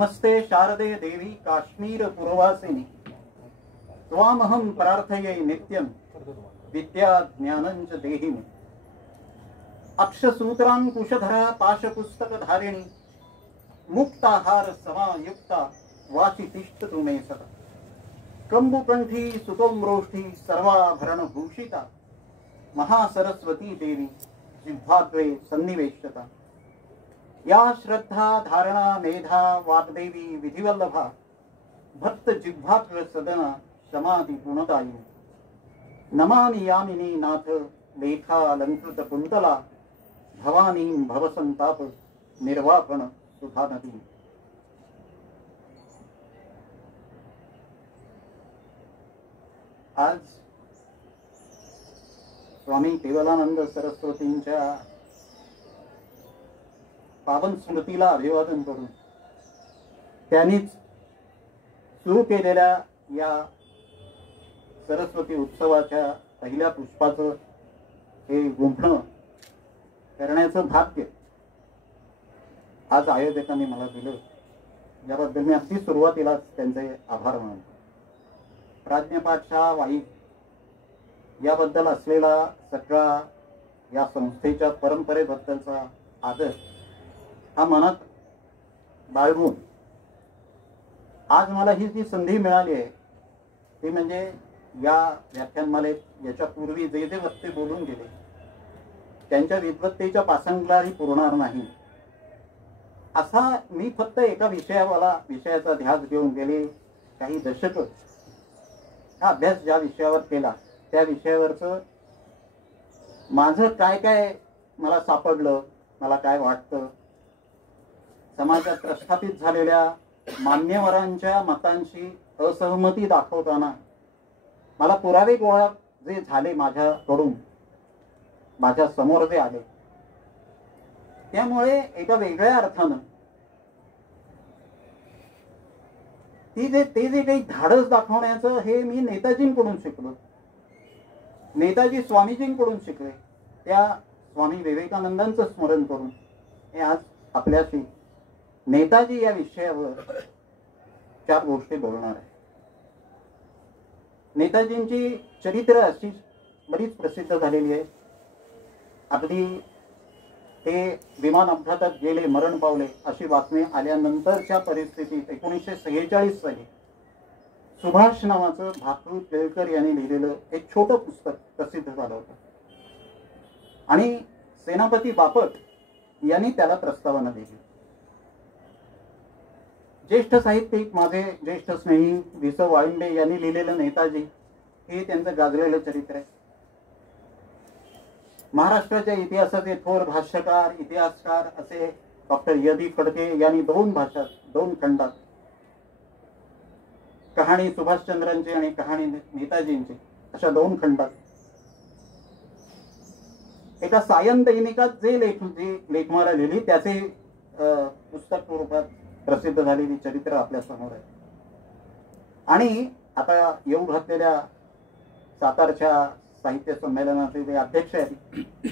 नमस्ते शारदे देवी काश्मीर पूर्वासिनी त्वामहं प्रार्थये नित्यं विद्या ज्ञानंच देहि मे। अक्षसूत्रांकुशधरा पाशपुस्तकधारिणी मुक्ताहार समायुक्ता वाचि तिष्ठतु मे सदा। कंबुकंठी सुतोम्रोष्ठी सर्वाभरण भूषिता महासरस्वती देवी जिह्वाग्रे सन्निवेशता। या श्रद्धा धारणा मेधा वाग्देवी विधिवल्लभा भक्त जिह्वाग्र सदना समाधि गुणदायिनी। नमामि यामिनी नाथ लेखालंकृत कुंतला भवानी भवसंताप निर्वापण सुधा नदी। आज स्वामी केवलानंद सरस्वतींच्या पावन स्मृतीला अभिवादन करून त्यांनीच सुरू केलेल्या या सरस्वती उत्सवाच्या पहिल्या पुष्पाचं हे गुंफण करण्याचं भाग्य आज आयोजकांनी मला दिलं, याबद्दल मी अगदी सुरुवातीलाच त्यांचे आभार मानतो। प्राज्ञपाठशाळा वाई याबद्दल असलेला सगळा या संस्थेच्या परंपरेबद्दलचा आदर हा मनात बाळगून आज मला ही जी संधी मिळाली आहे ती म्हणजे या व्याख्यानमालेत याच्या पूर्वी जे जे वक्ते बोलून गेले त्यांच्या विद्वत्तेच्या पासंगलाही पुरणार नाही असा मी फक्त एका विषयाचा ध्यास घेऊन गेले काही दशक हा अभ्यास ज्या विषयावर केला त्या विषयावरचं माझं काय काय मला सापडलं, मला काय वाटतं, समाजात प्रस्थापित झालेल्या मान्यवरांच्या मतांशी असहमती दाखवताना मला पुरावे गोळा जे झाले माझ्याकडून माझ्या समोर जे आले, त्यामुळे एका वेगळ्या अर्थानं ते जे काही धाडस दाखवण्याचं हे मी नेताजींकडून शिकलो, नेताजी स्वामीजींकडून शिकले, त्या स्वामी विवेकानंदांचं स्मरण करून हे आज आपल्याशी नेताजी या विषयावर 4 गोष्टी बोलणार आहे। नेताजींची चरित्र अशी बरीच प्रसिद्ध झालेली आहे। अगदी ते विमान अपघातात गेले, मरण पावले अशी बातमी आल्यानंतरच्या परिस्थितीत 1946 साली सुभाष नावाचं भाकरू केळकर यांनी लिहिलेलं एक छोटं पुस्तक प्रसिद्ध झालं होतं आणि सेनापती बापट यांनी त्याला प्रस्तावना दिली। ज्येष्ठ साहित्यिक माझे ज्येष्ठ स्नेही वि स वाळिंबे यांनी लिहिलेलं नेताजी हे त्यांचं गाजलेलं चरित्र आहे। महाराष्ट्राच्या इतिहासाचे थोर भाष्यकार इतिहासकार असे डॉक्टर य.दी. फडके यांनी 2 खंडात कहाणी सुभाषचंद्रांची आणि कहाणी नेताजींची अशा 2 खंडात एका सायन दैनिकात जे लेखमाला लिहिली त्याचे पुस्तक रूपात प्रसिद्ध झालेली चरित्र आपल्या समोर आहे। आणि आता येऊ घातलेल्या सातारच्या साहित्य संमेलनाचे जे अध्यक्ष आहेत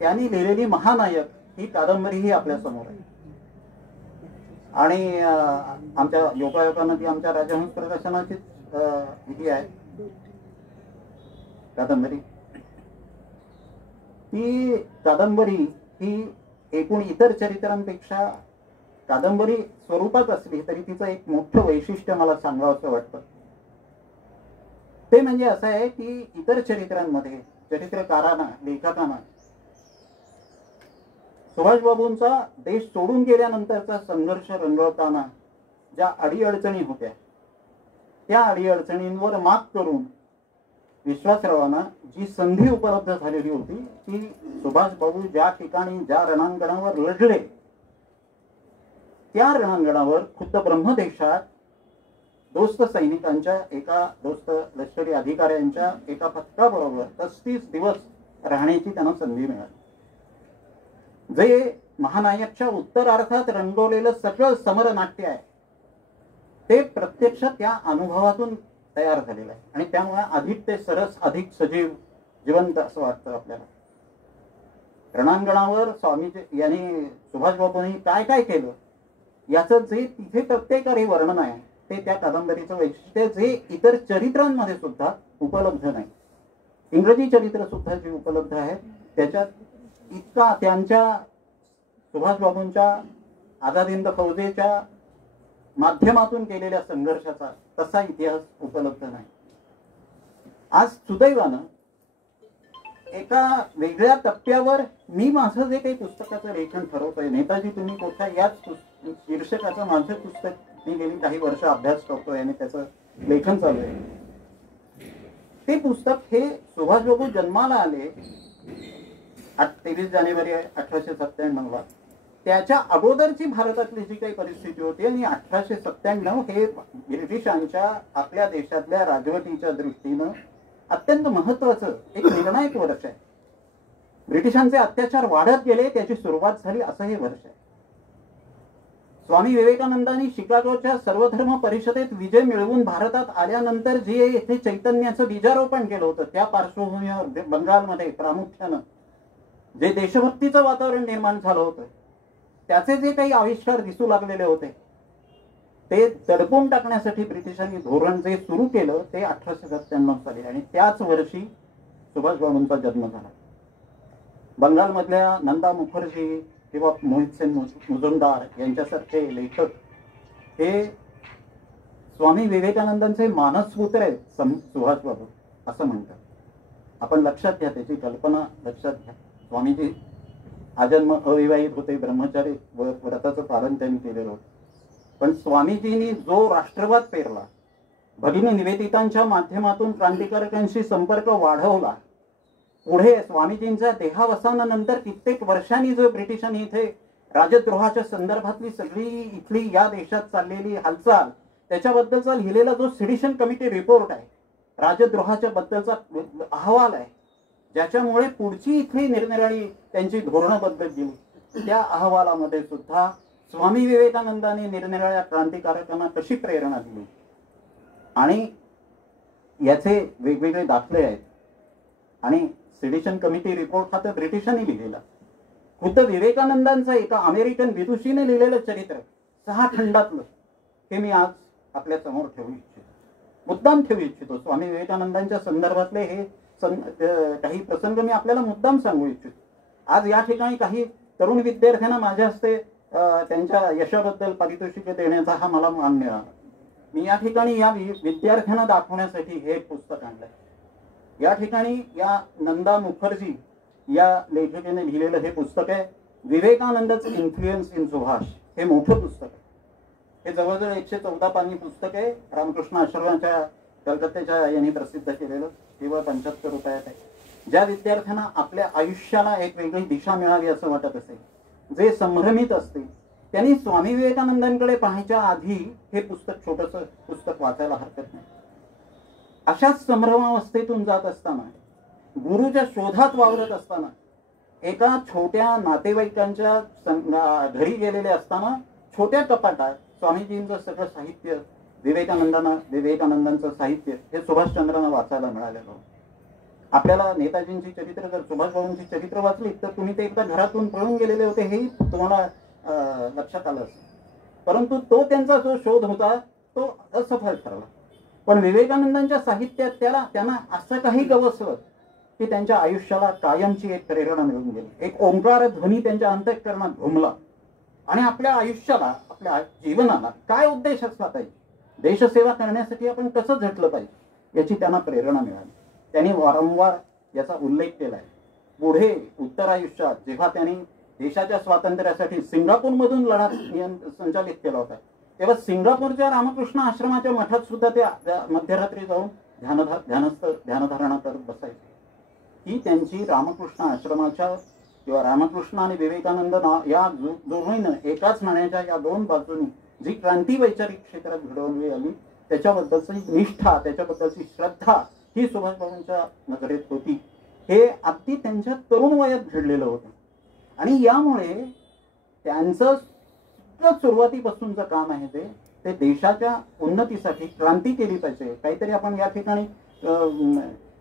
त्यांनी लिहिलेली महानायक ही कादंबरी ही आपल्या समोर आहे आणि आमच्या योगायोगानं ती आमच्या राजहंस प्रकाशनाचीच ही आहे कादंबरी। ती कादंबरी ही एकूण इतर चरित्रांपेक्षा कादंबरी स्वरूपात असली तरी तिचं एक मोठं वैशिष्ट्य मला सांगावंसं वाटतं। ते म्हणजे असं आहे की इतर चरित्रांमध्ये चरित्रकारांना लेखकांना सुभाषबाबूंचा देश सोडून गेल्यानंतरचा संघर्ष रंगवताना ज्या अडीअडचणी होत्या त्या अडीअडचणींवर मात करून विश्वासरावांना जी संधी उपलब्ध झालेली होती ती सुभाषबाबू ज्या ठिकाणी ज्या रणांगणावर लढले त्या रणांगणावर खुद्द ब्रह्मदेशात दोस्त सैनिकांच्या दोस्त लष्करी अधिकाऱ्यांच्या एका पथकाबरोबर 35 दिवस राहण्याची त्यांना संधी मिळाली। जे महानायकच्या उत्तरार्थात रंगवलेलं सगळं समरनाट्य आहे ते प्रत्यक्ष त्या अनुभवातून तयार झालेलं आहे आणि त्यामुळे अधिक ते सरस अधिक सजीव जिवंत असं वाटतं आपल्याला। रणांगणावर स्वामीजी यांनी सुभाषबाबूंनी काय काय केलं याचं जे तिथे प्रत्येकारी वर्णन आहे ते त्या कादंबरीचं वैशिष्ट्य जे इतर चरित्रांमध्ये सुद्धा उपलब्ध नाही. इंग्रजी चरित्र सुद्धा जी उपलब्ध आहेत त्याच्यात इतका त्यांच्या सुभाषबाबूंच्या आझाद हिंद फौजेच्या माध्यमातून केलेल्या संघर्षाचा तसा इतिहास उपलब्ध नाही. आज सुदैवानं एका वेगळ्या टप्प्यावर मी माझं जे काही पुस्तकाचं लेखन ठरवतोय, नेताजी तुम्ही कोठा याच शीर्षकाचं माझं पुस्तक मी गेली काही वर्ष अभ्यास करतोय आणि त्याचं लेखन चालू आहे. ते पुस्तक हे सुभाषबाबू जन्माला आले 23 जानेवारी 1897ला. त्याच्या अगोदरची भारतातली जी काही परिस्थिती होती आणि 1897 हे ब्रिटिशांच्या आपल्या देशातल्या राजवटीच्या दृष्टीनं अत्यंत महत्वाचं एक निर्णायक वर्ष आहे. ब्रिटिशांचे अत्याचार वाढत गेले, त्याची सुरुवात झाली असं हे वर्ष आहे. स्वामी विवेकानंदांनी शिकागोच्या सर्वधर्म परिषदेत विजय मिळवून भारतात आल्यानंतर जे येथे चैतन्याचं बीजारोपण केलं होतं त्या पार्श्वभूमीवर बंगालमध्ये प्रामुख्यानं जे देशभक्तीचं वातावरण निर्माण झालं होतं त्याचे जे काही आविष्कार दिसू लागलेले होते ते दडपून टाकण्यासाठी ब्रिटिशांनी धोरण जे सुरू केलं ते 1897 साली आणि त्याच वर्षी सुभाषबाबूंचा जन्म झाला. बंगालमधल्या नंदा मुखर्जी किंवा मोहितसेन मुजुमदार यांच्यासारखे लेखक हे स्वामी विवेकानंदांचे मानसपुत्र आहेत सुभाषबाबू असं म्हणतात. आपण लक्षात घ्या, त्याची कल्पना लक्षात घ्या. स्वामीजी आजन्म अविवाहित होते, ब्रह्मचारी व व्रताचं पालन त्यांनी केलेलं होतं. पण स्वामीजींनी जो राष्ट्रवाद पेरला, भगिनी निवेदितांच्या माध्यमातून क्रांतिकारकांशी संपर्क वाढवला, पुढे स्वामीजींच्या देहावसानानंतर कित्येक वर्षांनी जो ब्रिटिशांनी इथे राजद्रोहाच्या संदर्भातली सगळी इथली या देशात चाललेली हालचाल त्याच्याबद्दलचा लिहिलेला जो सेडिशन कमिटी रिपोर्ट आहे, राजद्रोहाच्या बद्दलचा अहवाल आहे, ज्याच्यामुळे पुढची इथली निरनिराळी त्यांची धोरणं बदलत गेली, त्या अहवालामध्ये सुद्धा स्वामी विवेकानंदांनी निरनिराळ्या क्रांतिकारकांना कशी प्रेरणा दिली आणि याचे वेगवेगळे दाखले आहेत. आणि सेडिशन कमिटी रिपोर्ट हा तर ब्रिटिशांनी लिहिलेला. खुद्द विवेकानंदांचं एका अमेरिकन विदुषीने लिहिलेलं चरित्र 6 खंडातलं हे मी आज आपल्या समोर ठेवू इच्छितो, मुद्दाम ठेवू इच्छितो. स्वामी विवेकानंदांच्या संदर्भातले हे काही प्रसंग मी आपल्याला मुद्दाम सांगू इच्छितो. आज या ठिकाणी काही तरुण विद्यार्थ्यांना माझ्या हस्ते त्यांच्या यशाबद्दल पारितोषिक देण्याचा हा मला मान मिळाला. मी या ठिकाणी या विद्यार्थ्यांना दाखवण्यासाठी हे पुस्तक आणलंय. या ठिकाणी या नंदा मुखर्जी या लेखिकेने लिहिलेलं हे पुस्तक आहे, विवेकानंदच इन्फ्लुएन्स इन सुभाष. हे मोठं पुस्तक आहे. हे जवळजवळ 114 पानी पुस्तक आहे. रामकृष्ण आश्रमाच्या कलकत्त्याच्या यांनी प्रसिद्ध केलेलं. केवळ 75 रुपयात आहे. ज्या विद्यार्थ्यांना आपल्या आयुष्याला एक वेगळी दिशा मिळावी असं वाटत असेल, जे संभ्रमित असतील, त्यांनी स्वामी विवेकानंदांकडे पाहायच्या आधी हे पुस्तक, छोटंसं पुस्तक वाचायला हरकत नाही. अशाच संभ्रमावस्थेतून जात असताना, गुरुच्या शोधात वावरत असताना, एका छोट्या नातेवाईकांच्या घरी गेलेले असताना छोट्या कपाटात स्वामीजींचं सगळं साहित्य, विवेकानंदांचं साहित्य हे सुभाषचंद्रांना वाचायला मिळालेलं. आपल्याला नेताजींची चरित्र, जर सुभाषबाबूंची चरित्र वाचली तर तुम्ही ते एकदा घरातून पळून गेलेले होते हेही तुम्हाला लक्षात आलं असेल. परंतु तो त्यांचा जो शोध होता तो असफल ठरला. पण विवेकानंदांच्या साहित्यात त्यांना असं काही गवसलं की त्यांच्या आयुष्याला कायमची एक प्रेरणा मिळून गेली. एक ओंकार ध्वनी त्यांच्या अंतःकरणात घुमला आणि आपल्या आयुष्याला, आपल्या जीवनाला काय उद्देश असला पाहिजे, देशसेवा करण्यासाठी आपण कसं झटलं पाहिजे याची त्यांना प्रेरणा मिळाली. त्यांनी वारंवार याचा उल्लेख केलाय. पुढे उत्तरायुष्यात जेव्हा त्यांनी देशाच्या स्वातंत्र्यासाठी सिंगापूरमधून लढा संचालित केला होता, तेव्हा सिंगापूरच्या रामकृष्ण आश्रमाच्या मठात सुद्धा ते मध्यरात्री जाऊन ध्यानधारणा करत बसायचे. ही त्यांची रामकृष्ण आश्रमाच्या किंवा रामकृष्ण आणि विवेकानंद या दोन्हीनं एकाच नाण्याच्या या दोन बाजूनी जी क्रांती वैचारिक क्षेत्रात घडवली आली त्याच्याबद्दलची निष्ठा, त्याच्याबद्दलची श्रद्धा ही सुभाषबाबूंच्या नजरेत होती. हे अगदी त्यांच्या तरुण वयात घडलेलं होतं आणि यामुळे त्यांचं सुरुवातीपासूनचं काम आहे ते देशाच्या उन्नतीसाठी क्रांती केली पाहिजे. काहीतरी आपण या ठिकाणी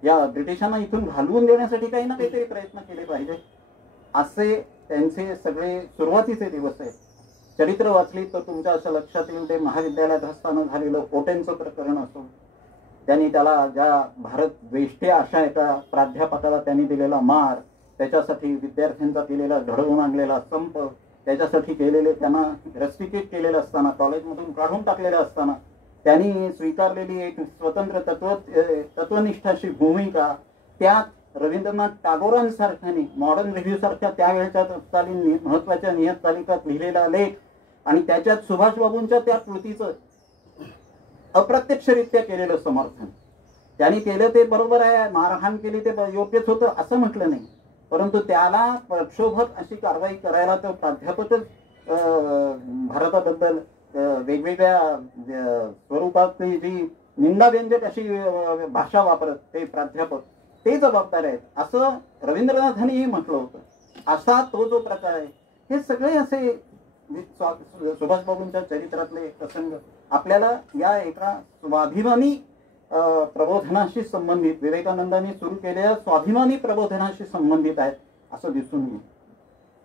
या ब्रिटिशांना इथून घालवून देण्यासाठी काही ना काहीतरी प्रयत्न केले पाहिजे असे त्यांचे सगळे सुरुवातीचे दिवस आहेत. चरित्र वाचली तर तुमच्या असं लक्षात येईल ते महाविद्यालयात असताना झालेलं ओटेंचं प्रकरण असो, त्यांनी त्याला ज्या भारत द्वेष्टे अशा एका प्राध्यापकाला त्यांनी दिलेला मार, त्याच्यासाठी विद्यार्थ्यांचा केलेला घडवून आणलेला संप, त्याच्यासाठी केलेले त्यांना रस्टिकेट केलेलं असताना, कॉलेजमधून काढून टाकलेलं असताना त्यांनी स्वीकारलेली एक स्वतंत्र तत्वनिष्ठाची भूमिका, त्यात रवींद्रनाथ टागोरांसारख्यानी मॉडर्न रिव्ह्यू सारख्या त्यावेळच्या तत्कालीन महत्वाच्या नियतकालिकात लिहिलेला लेख आणि त्याच्यात सुभाषबाबूंच्या त्या कृतीचं अप्रत्यक्षरित्या केलेलं समर्थन. त्यांनी केलं ते बरोबर आहे, मारहाण केली ते योग्यच होतं असं म्हटलं नाही, परंतु त्याला प्रक्षोभक अशी कारवाई करायला तर प्राध्यापकच भारताबद्दल वेगवेगळ्या स्वरूपातली जी निंदाव्यंजक अशी भाषा वापरत ते प्राध्यापक ते जबाबदार आहेत असं रवींद्रनाथांनीही म्हटलं होतं. असा तो जो प्रकार आहे, हे सगळे असे सुभाषबाबूंच्या चरित्रातले प्रसंग आपल्याला या एका स्वाभिमानी प्रबोधनाशी संबंधित, विवेकानंदांनी सुरू केलेल्या स्वाभिमानी प्रबोधनाशी संबंधित आहेत असं दिसून येईल.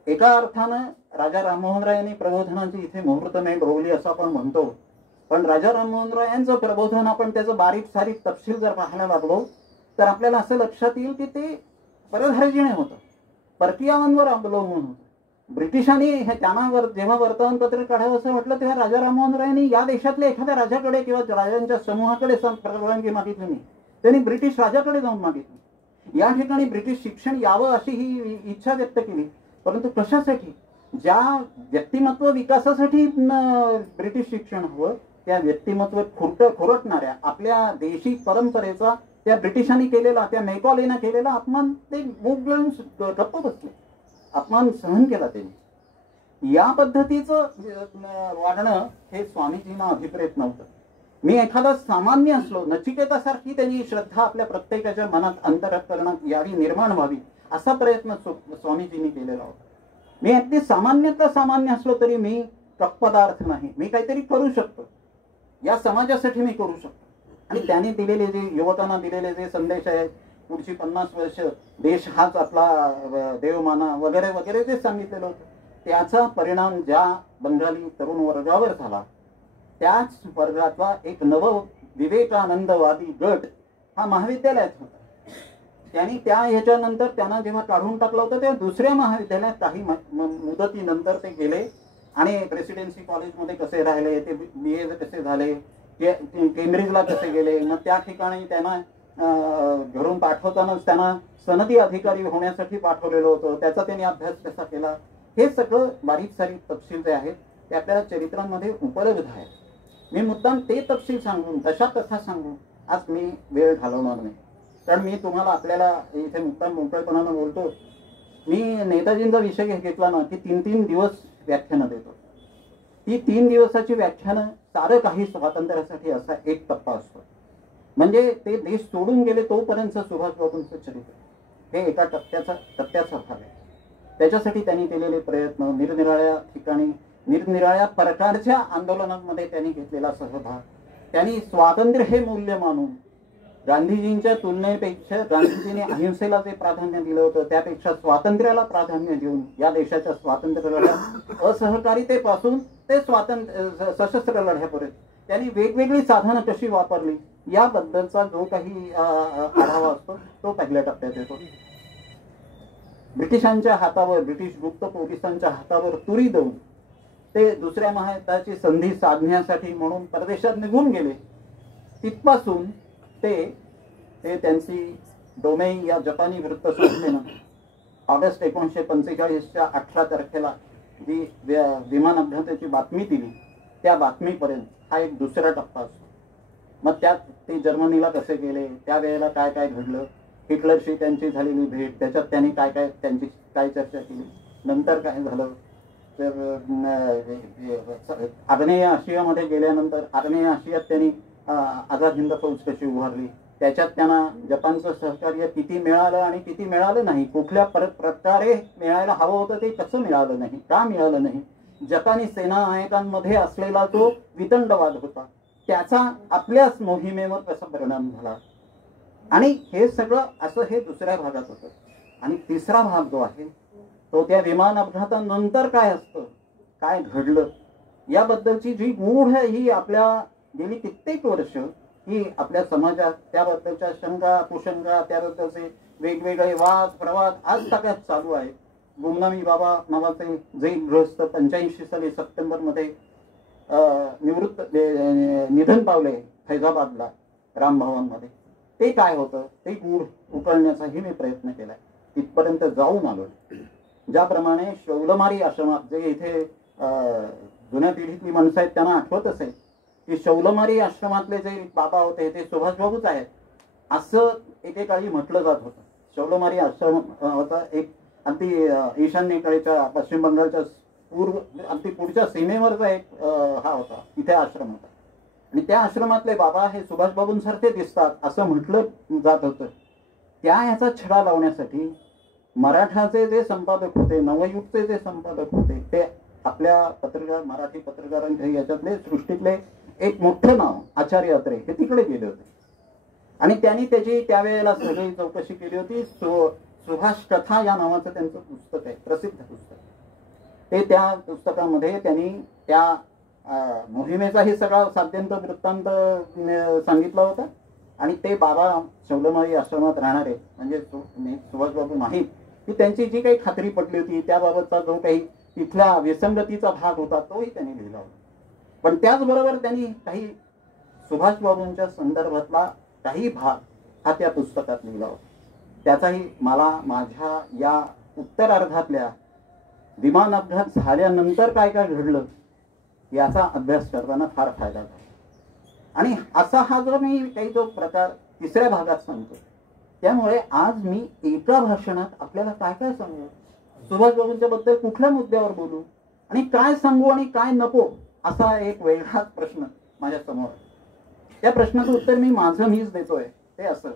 एका अर्थानं राजा राममोहन राय यांनी प्रबोधनाची इथे मुहूर्तमेढ रोवली असं आपण म्हणतो, पण राजा राममोहन राय यांचं प्रबोधन आपण त्याचं बारीक सारीक तपशील जर पाहायला लागलो तर आपल्याला असं लक्षात येईल की ते परधार्जिणे होतं, परकीयांवर अवलंबून होतं. ब्रिटिशांनी हे त्यांना जेव्हा वर्तमानपत्र काढावं असं म्हटलं तेव्हा राजा राममोहन रायांनी या देशातल्या एखाद्या राजाकडे किंवा राजांच्या समूहाकडे परवानगी मागितली नाही, त्यांनी ब्रिटिश राजाकडे जाऊन मागितली. या ठिकाणी ब्रिटिश शिक्षण यावं अशी ही इच्छा व्यक्त केली, परंतु कशासाठी? ज्या व्यक्तिमत्व विकासासाठी ब्रिटिश शिक्षण हवं त्या व्यक्तिमत्व खुरटणाऱ्या आपल्या देशी परंपरेचा त्या ब्रिटिशांनी केलेला, त्या मेकॉलेनं केलेला अपमान ते मूग गप्प बसले, अपमान सहन केला त्यांनी. या पद्धतीचं वागणं हे स्वामीजींना अभिप्रेत नव्हतं. मी एखादा सामान्य असलो, नचिकेतासारखी त्यांनी श्रद्धा आपल्या प्रत्येकाच्या मनात अंतःकरणात यावी, निर्माण व्हावी असा प्रयत्न स्वामीजींनी केलेला होता. मी अगदी सामान्यातला सामान्य असलो तरी मी तत्पदार्थ नाही, मी काहीतरी करू शकतो, या समाजासाठी मी करू शकतो. आणि त्यांनी दिलेले जे युवकांना दिलेले जे संदेश आहेत, पुढची 50 वर्ष देश हाच आपला देवमाना वगैरे वगैरे जे सांगितलेलं होतं, त्याचा परिणाम ज्या बंगाली तरुण वर्गावर झाला त्याच वर्गातला एक नव विवेकानंदवादी गट हा महाविद्यालयात होता. त्यांनी त्या ह्याच्यानंतर त्यांना जेव्हा काढून टाकलं होतं तेव्हा दुसऱ्या महाविद्यालयात काही मुदतीनंतर ते गेले आणि प्रेसिडेन्सी कॉलेजमध्ये कसे राहिले, ते BA कसे झाले, केम्ब्रिजला कसे गेले, मग त्या ठिकाणी त्यांना घरून पाठवतानाच त्यांना सनदी अधिकारी होण्यासाठी पाठवलेलं होतं, त्याचा त्यांनी अभ्यास कसा केला, हे सगळं बारीक सारीक तपशील जे आहेत ते आपल्याला चरित्रांमध्ये उपलब्ध आहेत. मी मुद्दाम ते तपशील सांगून, तशा कथा सांगून आज मी वेळ घालवणार नाही, कारण मी तुम्हाला आपल्याला इथे मुद्दाम मोकळेपणानं बोलतो. मी नेताजींचा विषय घेतला ना की 3-3 दिवस व्याख्यानं देतो. ती 3 दिवसाची व्याख्यानं सारं काही स्वातंत्र्यासाठी असा एक टप्पा असतो, म्हणजे ते देश सोडून गेले तोपर्यंत सुभाषबाबूंचं चरित्र हे एका टप्प्याचा भाग आहे. त्याच्यासाठी त्यांनी केलेले प्रयत्न, निरनिराळ्या ठिकाणी निरनिराळ्या प्रकारच्या आंदोलनांमध्ये त्यांनी घेतलेला सहभाग, त्यांनी स्वातंत्र्य हे मूल्य मानून गांधीजींच्या तुलनेपेक्षा गांधीजींनी अहिंसेला जे प्राधान्य दिलं होतं त्यापेक्षा स्वातंत्र्याला प्राधान्य देऊन या देशाच्या स्वातंत्र्य लढ्यात असहकारितेपासून ते सशस्त्र लढ्यापर्यंत त्यांनी वेगवेगळी साधनं कशी वापरली याबद्दलचा जो काही आढावा असतो तो पहिल्या टप्प्यात येतो. ब्रिटिशांच्या हातावर, ब्रिटिश गुप्त पोलिसांच्या हातावर तुरी देऊन ते दुसऱ्या महायुद्धाची संधी साधण्यासाठी म्हणून परदेशात निघून गेले. तिथपासून ते त्यांची डोमेई या जपानी वृत्तसंस्थेनं ऑगस्ट 1945च्या 18 तारखेला जी विमान अपघाताची बातमी दिली त्या बातमीपर्यंत हा एक दुसरा टप्पा असतो. मग त्यात ते जर्मनीला कसे गेले, त्यावेळेला काय काय घडलं, हिटलरशी त्यांची झालेली भेट, त्याच्यात त्यांनी त्यांची काय चर्चा केली, नंतर काय झालं, तर आग्नेय आशियामध्ये गेल्यानंतर आग्नेय आशियात त्यांनी आझाद हिंद फौज कशी उभारली, त्याच्यात त्यांना जपानचं सहकार्य किती मिळालं आणि किती मिळालं नाही, कुठल्या प्रकारे मिळायला हवं होतं ते कसं मिळालं नाही, का मिळालं नाही, जपानी सेना नायकांमध्ये असलेला जो वितंडवाद होता त्याचा आपल्याच मोहिमेवर कसा परिणाम झाला, आणि हे सगळं असं हे दुसऱ्या भागात होतं. आणि तिसरा भाग जो आहे तो त्या विमान अपघातानंतर काय असतं काय घडलं याबद्दलची जी गूढ ही आपल्या गेली कित्येक वर्ष ही आपल्या समाजात त्याबद्दलच्या शंका कुशंका त्याबद्दलचे वेगवेगळे वाद प्रवाद आज सगळ्यात चालू आहेत. गुमनामी बाबा नावाचे जैन गृहस्थ 85 साली सप्टेंबरमध्ये निधन पावले फैजाबादला रामभवनमध्ये. ते काय होतं ते गूढ उकळण्याचाही मी प्रयत्न केलाय, तिथपर्यंत जाऊन आलो. ज्याप्रमाणे शौलमारी आश्रमात जे इथे जुन्या पिढीतली माणसं आहेत त्यांना आठवत असेल की शौलमारी आश्रमातले जे बाबा होते ते सुभाषबाबूच आहेत असं एकेकाळी म्हटलं जात होतं. शौलमारी आश्रम होता एक अगदी ईशान्येकडच्या पश्चिम बंगालच्या अगदी पुढच्या सीमेवरचा एक हा होता, तिथे आश्रम होता आणि त्या आश्रमातले बाबा हे सुभाषबाबूंसारखे दिसतात असं म्हटलं जात होतं. त्या ह्याचा छडा लावण्यासाठी मराठाचे जे संपादक होते, नवयुगचे जे संपादक होते ते आपल्या पत्रकार मराठी पत्रकारांचे याच्यातले सृष्टीतले एक मोठं नाव आचार्य अत्रे हे तिकडे गेले होते आणि त्यांनी त्याची त्यावेळेला सगळी चौकशी केली होती. सुभाष कथा या नावाचं त्यांचं पुस्तक आहे, प्रसिद्ध पुस्तक. ते त्या पुस्तकामध्ये त्यांनी त्या मोहिमेचाही सगळा साध्यंत वृत्तांत सांगितला होता आणि ते बाबा शौलमारी आश्रमात राहणारे म्हणजे सुभाषबाबू नाहीत की त्यांची जी काही खात्री पटली होती त्याबाबतचा जो काही तिथला विसंगतीचा भाग होता तोही त्यांनी लिहिला होता. पण त्याचबरोबर त्यांनी काही सुभाषबाबूंच्या संदर्भातला काही भाग हा त्या पुस्तकात लिहिला होता. त्याचाही मला माझ्या या उत्तरार्धातल्या विमान अपघात झाल्यानंतर काय काय घडलं याचा अभ्यास करताना फार फायदा झाला. आणि असा हा जो मी काही जो प्रकार तिसऱ्या भागात सांगतो त्यामुळे आज मी एका भाषणात आपल्याला काय काय सांगू, सुभाषबाबूंच्या बद्दल कुठल्या मुद्द्यावर बोलू आणि काय सांगू आणि काय नको असा एक वेगळाच प्रश्न माझ्या समोर आहे. त्या प्रश्नाचं उत्तर मीच देतोय. ते असं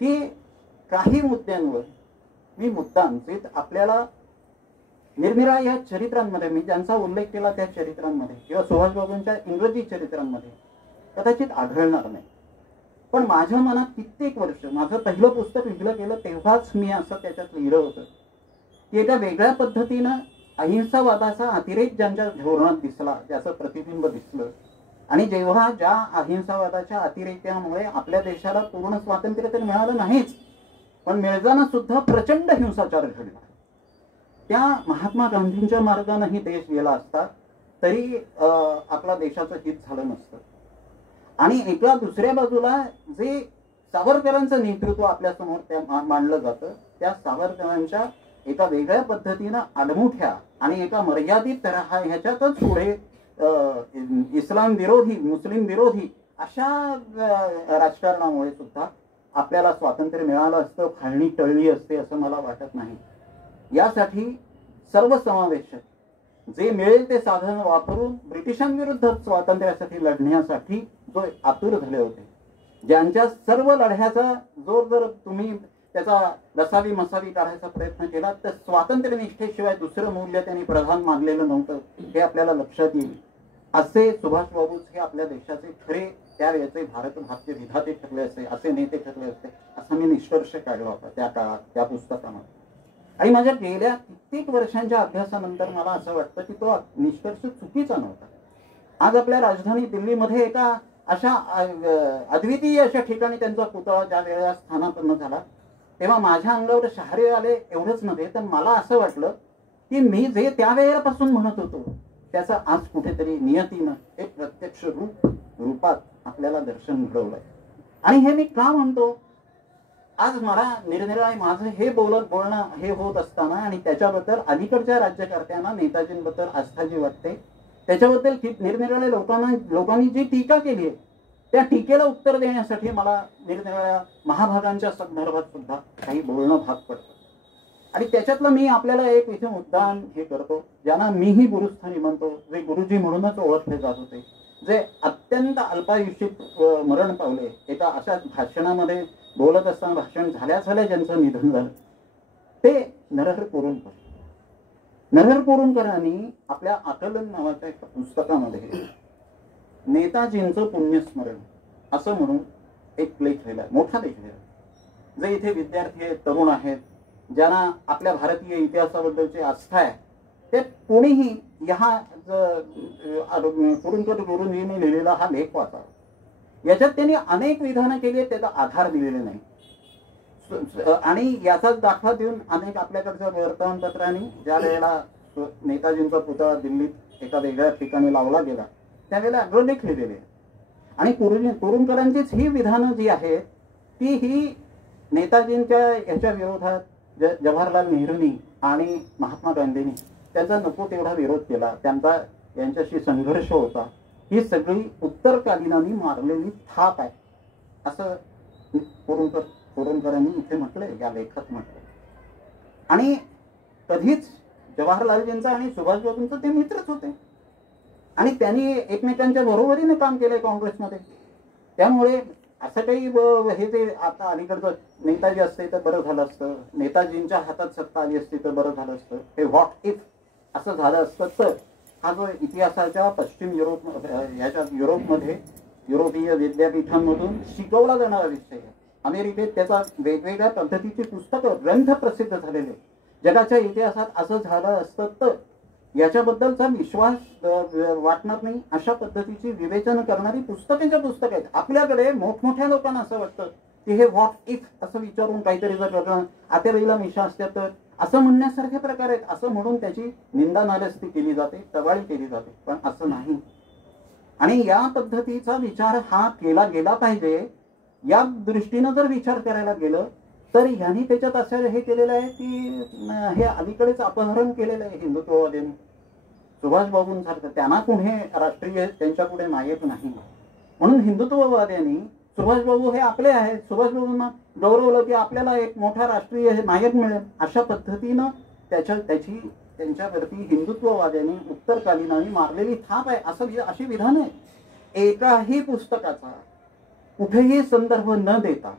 की काही मुद्द्यांवर मी मुद्दाम आपल्याला निरनिराळ्या चरित्रांमध्ये मी ज्यांचा उल्लेख केला त्या चरित्रांमध्ये किंवा सुभाषबाबूंच्या इंग्रजी चरित्रांमध्ये कदाचित आढळणार नाही. पण माझ्या मनात कित्येक वर्ष माझं पहिलं पुस्तक लिहिलं गेलं तेव्हाच मी असं त्याच्यात लिहिलं होतं की एका वेगळ्या पद्धतीनं अहिंसावादाचा अतिरेक ज्यांच्या धोरणात दिसला ज्याचं प्रतिबिंब दिसलं आणि जेव्हा ज्या अहिंसावादाच्या अतिरेक्यामुळे आपल्या देशाला पूर्ण स्वातंत्र्य तर मिळालं नाहीच पण मिळताना सुद्धा प्रचंड हिंसाचार घडला. त्या महात्मा गांधींच्या मार्गानेही देश गेला असता तरी आपल्या देशाचं हित झालं नसतं. आणि एका दुसऱ्या बाजूला जे सावरकरांचं नेतृत्व आपल्या समोर त्या मांडलं जातं त्या सावरकरांच्या एका वेगळ्या पद्धतीनं आडमुठ्या आणि एका मर्यादित ह्याच्यातच पुढे इस्लाम विरोधी मुस्लिम विरोधी अशा राजकारणामुळे सुद्धा आपल्याला स्वातंत्र्य मिळालं असतं, फाळणी टळली असते असं मला वाटत नाही. यासाठी सर्वसमावेशक जे मिळेल ते साधन वापरून ब्रिटिशांविरुद्ध स्वातंत्र्यासाठी लढण्यासाठी जो आतुर झाले होते, ज्यांच्या सर्व लढ्याचा जोर जर तुम्ही त्याचा लसावी मसावी काढायचा प्रयत्न केला तर स्वातंत्र्य निष्ठेशिवाय दुसरं मूल्य त्यांनी प्रधान मानलेलं नव्हतं हे आपल्याला लक्षात येईल. असे सुभाषबाबूच हे आपल्या देशाचे खरे त्यावेळेचे भारतीय विधाते ठरले असते, असे नेते ठरले असते असा मी निष्कर्ष काढला होता त्या काळात त्या पुस्तकामध्ये. आणि माझ्या गेल्या कित्येक वर्षांच्या अभ्यासानंतर मला असं वाटतं की तो निष्कर्ष चुकीचा नव्हता. आज आपल्या राजधानी दिल्लीमध्ये एका अशा अद्वितीय अशा ठिकाणी त्यांचा पुतळा ज्या वेळेला स्थानापन्न झाला तेव्हा माझ्या अंगावर शहारे आले एवढंच नव्हे तर मला असं वाटलं की मी जे त्यावेळेपासून म्हणत होतो त्याचं आज कुठेतरी नियतीनं एक प्रत्यक्ष रूपात आपल्याला दर्शन घडवलंय. आणि हे मी का म्हणतो, आज मला निरनिराळे माझं हे बोलणं हे होत असताना आणि त्याच्याबद्दल अलीकडच्या राज्यकर्त्यांना नेताजींबद्दल आस्था जी वाटते त्याच्याबद्दल निरनिराळे लोकांनी जी टीका केली आहे त्या टीकेला उत्तर देण्यासाठी मला निरनिराळ्या महाभागांच्या संदर्भात सुद्धा काही बोलणं भाग पडतं. आणि त्याच्यातलं मी आपल्याला एक इथे मुद्दाम हे करतो ज्यांना मीही गुरुस्थानी म्हणतो, जे गुरुजी म्हणूनच ओळखले जात होते, जे अत्यंत अल्पायुष्यात मरण पावले, एका अशा भाषणामध्ये बोलत असताना भाषण झाल्या ज्यांचं निधन झालं ते नरहर कुरुंकर. नरहर कुरुंकरांनी आपल्या आकलन नावाच्या एका पुस्तकामध्ये नेताजींचं पुण्यस्मरण असं म्हणून एक लेख लिहिलाय, मोठा लेख लिहिलाय. जे इथे विद्यार्थी आहेत, तरुण आहेत, ज्यांना आपल्या भारतीय इतिहासाबद्दलची आस्था आहे ते कोणीही ह्या कुरुंकर गुरुजींनी लिहिलेला हा लेख वाचा. याच्यात त्यांनी अनेक विधानं केली आहेत, त्याचा आधार दिलेले नाही. आणि याचाच दाखला देऊन अनेक आपल्याकडच्या वर्तमानपत्रांनी ज्या वेळेला नेताजींचा पुतळा दिल्लीत एका वेगळ्या ठिकाणी लावला गेला त्यावेळेला अग्रलेख लिहिलेले. आणि कुरुंकरांचीच ही विधानं जी आहेत ती ही नेताजींच्या याच्या विरोधात जवाहरलाल नेहरूंनी आणि महात्मा गांधींनी त्याचा नको तेवढा विरोध केला, त्यांचा यांच्याशी संघर्ष होता, ही सगळी उत्तरकालीनांनी मारलेली थाप आहे असं कुरुंकरांनी इथे म्हटलंय, या लेखात म्हटलंय. आणि कधीच जवाहरलालजींचा आणि सुभाषबाबूंचा ते मित्रच होते आणि त्यांनी एकमेकांच्या बरोबरीने काम केलंय काँग्रेसमध्ये. त्यामुळे असं काही हे जे आता अलीकडचं नेताजी असते तर बरं झालं असतं, नेताजींच्या हातात सत्ता आली असती तर बरं झालं असतं, हे व्हॉट इफ असं झालं असतं तर हा जो इतिहासाच्या पश्चिम युरोपमध्ये युरोपीय विद्यापीठांमधून शिकवला जाणारा विषय आहे. अमेरिकेत त्याचा वेगवेगळ्या पद्धतीची पुस्तकं ग्रंथ प्रसिद्ध झालेले. जगाच्या इतिहासात असं झालं असतं तर याच्याबद्दलचा विश्वास वाटणार नाही अशा पद्धतीची विवेचन करणारी पुस्तकांच्या पुस्तक आहेत. आपल्याकडे मोठमोठ्या लोकांना असं वाटतं की हे व्हॉट इफ असं विचारून काहीतरी जर करणं, आत्याबाईला मिशा असत्या तर असं म्हणण्यासारखे प्रकार आहेत असं म्हणून त्याची निंदा नालस्ती केली जाते, टवाळी केली जाते. पण असं नाही. आणि या पद्धतीचा विचार हा केला गेला पाहिजे. या दृष्टीनं जर विचार करायला गेलं तर ह्यांनी त्याच्यात असं हे केलेलं आहे की हे अलीकडेच अपहरण केलेलं आहे हिंदुत्ववाद्यांनी सुभाषबाबूंसारखं. त्यांना कुठे राष्ट्रीय त्यांच्या पुढे नायक नाही म्हणून हिंदुत्ववाद्यांनी सुभाषबाबू हे आपले आहेत, सुभाषबाबूंना गौरवलं की आपल्याला एक मोठा राष्ट्रीय नायक मिळेल अशा पद्धतीनं त्याची त्यांच्यावरती हिंदुत्ववाद्यांनी उत्तरकालीनांनी मारलेली थाप आहे असं अशी विधान आहे. एकाही पुस्तकाचा कुठेही संदर्भ न देता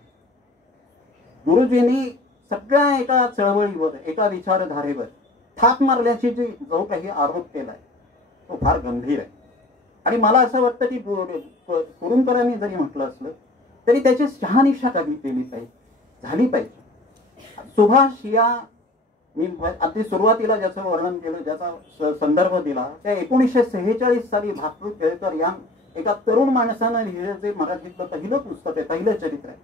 गुरुजींनी सगळ्या एका चळवळीवर एका विचारधारेवर थाप मारल्याची जो काही आरोप केलाय तो फार गंभीर आहे. आणि मला असं वाटतं की कुरुंकरांनी जरी म्हटलं असलं तरी त्याची शहानिशा केली झाली पाहिजे. सुभाष या मी अगदी सुरुवातीला ज्याचं वर्णन केलं, ज्याचा संदर्भ दिला, त्या 1946 साली भास्कर केळकर या एका तरुण माणसानं लिहिलेलं जे मराठीतलं पहिलं पुस्तक आहे, पहिलं चरित्र आहे.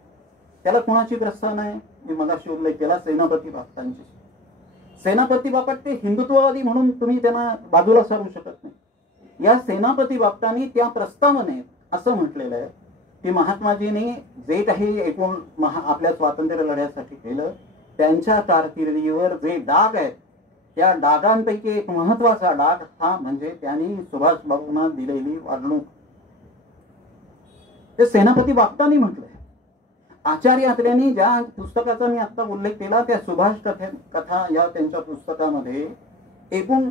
त्याला कोणाची प्रस्ताव नाही, मी मगाशी उल्लेख केला सेनापती बापटांची. सेनापती बापट ते हिंदुत्ववादी म्हणून तुम्ही त्यांना बाजूला सारू शकत नाही. या सेनापती बापटांनी त्या प्रस्तावनेत असं म्हटलेलं आहे की महात्माजींनी जे काही एकूण आपल्या स्वातंत्र्य लढ्यासाठी केलं त्यांच्या कारकिर्दीवर जे डाग आहेत त्या डागांपैकी एक महत्वाचा डाग हा म्हणजे त्यांनी सुभाषबाबूंना दिलेली वागणूक. ते सेनापती बापटांनी म्हटलंय. आचार्य अत्र्यांनी ज्या पुस्तकाचा मी आता उल्लेख केला त्या सुभाष कथा या त्यांच्या पुस्तकामध्ये एकूण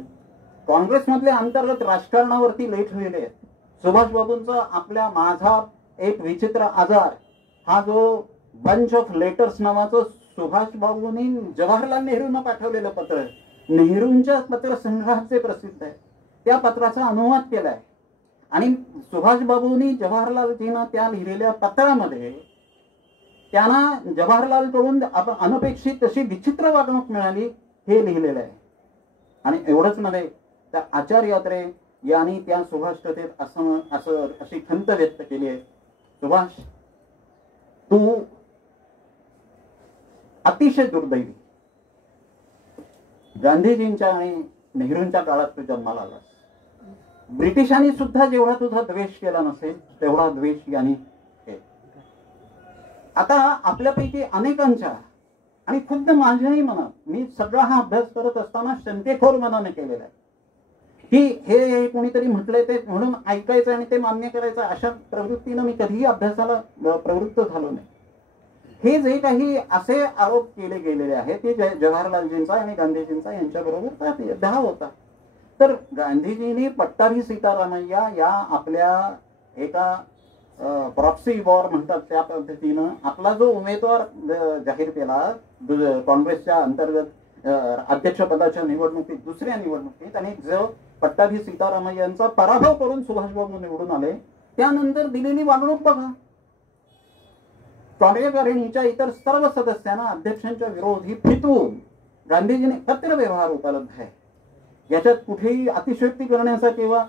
काँग्रेसमधल्या अंतर्गत राजकारणावरती लेख लिहिले आहेत. सुभाषबाबूंचा माझा एक विचित्र आजार हा जो बंच ऑफ लेटर्स नावाचं सुभाषबाबूंनी जवाहरलाल नेहरूंना पाठवलेलं पत्र, नेहरूंच्या पत्र संग्रहाचे प्रसिद्ध आहे, त्या पत्राचा अनुवाद केलाय. आणि सुभाषबाबूंनी जवाहरलालजींना त्या लिहिलेल्या पत्रामध्ये त्यांना जवाहरलालकडून अनपेक्षित तशी विचित्र वागणूक मिळाली हे लिहिलेलं आहे. आणि एवढंच नव्हे त्या आचार्य अत्रे यांनी त्या सुभाष कथेत अशी खंत व्यक्त केली आहे, सुभाष तू अतिशय दुर्दैवी, गांधीजींच्या आणि नेहरूंच्या काळात तू जन्माला आलास. ब्रिटिशांनी सुद्धा जेवढा तुझा द्वेष केला नसेल तेवढा द्वेष यांनी केला. आता आपल्यापैकी अनेकांच्या आणि खुद्द माझ्याही मनात मी सगळा हा अभ्यास करत असताना शंकेखोर मनाने केलेला आहे की हे कोणीतरी म्हटलंय ते म्हणून ऐकायचं आणि ते मान्य करायचं अशा प्रवृत्तीनं मी कधीही अभ्यासाला प्रवृत्त झालो नाही. हे जे काही असे आरोप केले गेलेले आहेत ते जवाहरलालजींचा आणि गांधीजींचा यांच्याबरोबर दाव होता. तर गांधीजींनी पट्टाभी सीतारामय्या या आपल्या एका प्रॉक्सी वॉर म्हणतात त्या पद्धतीनं आपला जो उमेदवार जाहीर केला काँग्रेसच्या अंतर्गत अध्यक्षपदाच्या निवडणुकीत, दुसऱ्या निवडणुकीत, आणि जो पट्टाभी सीतारामय्यांचा पराभव करून सुभाषबाबू निवडून आले त्यानंतर दिलेली वागणूक बघा. कार्यकारिणीच्या इतर सर्व सदस्यांना अध्यक्षांच्या विरोधी फितवून गांधीजींनी पत्रव्यवहार उपलब्ध आहे याच्यात कुठेही अतिशयोक्ती करण्याचा किंवा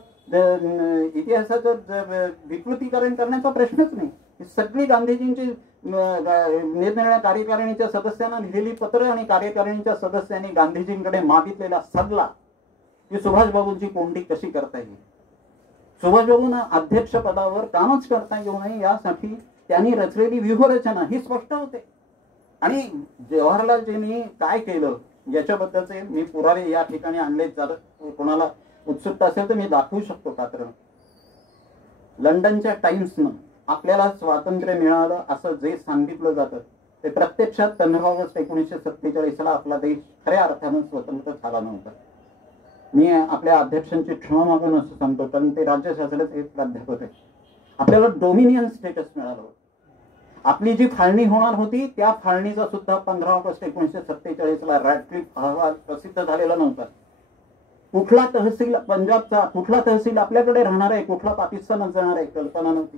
इतिहासाचं विकृतीकरण करण्याचा प्रश्नच नाही. ही सगळी गांधीजींची निरनिराळ्या कार्यकारिणीच्या सदस्यांना लिहिलेली पत्र आणि कार्यकारिणीच्या सदस्यांनी गांधीजींकडे मागितलेला सल्ला की सुभाषबाबूंची कोंडी कशी करता येईल, सुभाषबाबूंना अध्यक्षपदावर कामच करता येऊ नये यासाठी त्यांनी रचलेली व्यूहरचना ही स्पष्ट होते. आणि जवाहरलालजींनी काय केलं याच्याबद्दलचे मी पुरावे या ठिकाणी आणले. जर कोणाला उत्सुकता असेल तर मी दाखवू शकतो. पात्र लंडनच्या टाइम्सनं आपल्याला स्वातंत्र्य मिळालं असं जे सांगितलं जातं ते प्रत्यक्षात 15 ऑगस्ट 1947 आपला देश खऱ्या अर्थानं स्वतंत्र झाला नव्हता. मी आपल्या अध्यक्षांची क्षमा मागून असं सांगतो, कारण ते राज्यशास्त्राचे एक प्राध्यापक आहे. आपल्याला डोमिनियन स्टेटस मिळालं. आपली जी फाळणी होणार होती त्या फाळणीचा सुद्धा 15 ऑगस्ट 1947 रॅडक्लिफ अहवाल प्रसिद्ध झालेला नव्हता. कुठला तहसील पंजाबचा, कुठला तहसील आपल्याकडे राहणार आहे, कुठला पाकिस्तानात जाणार आहे कल्पना नव्हती.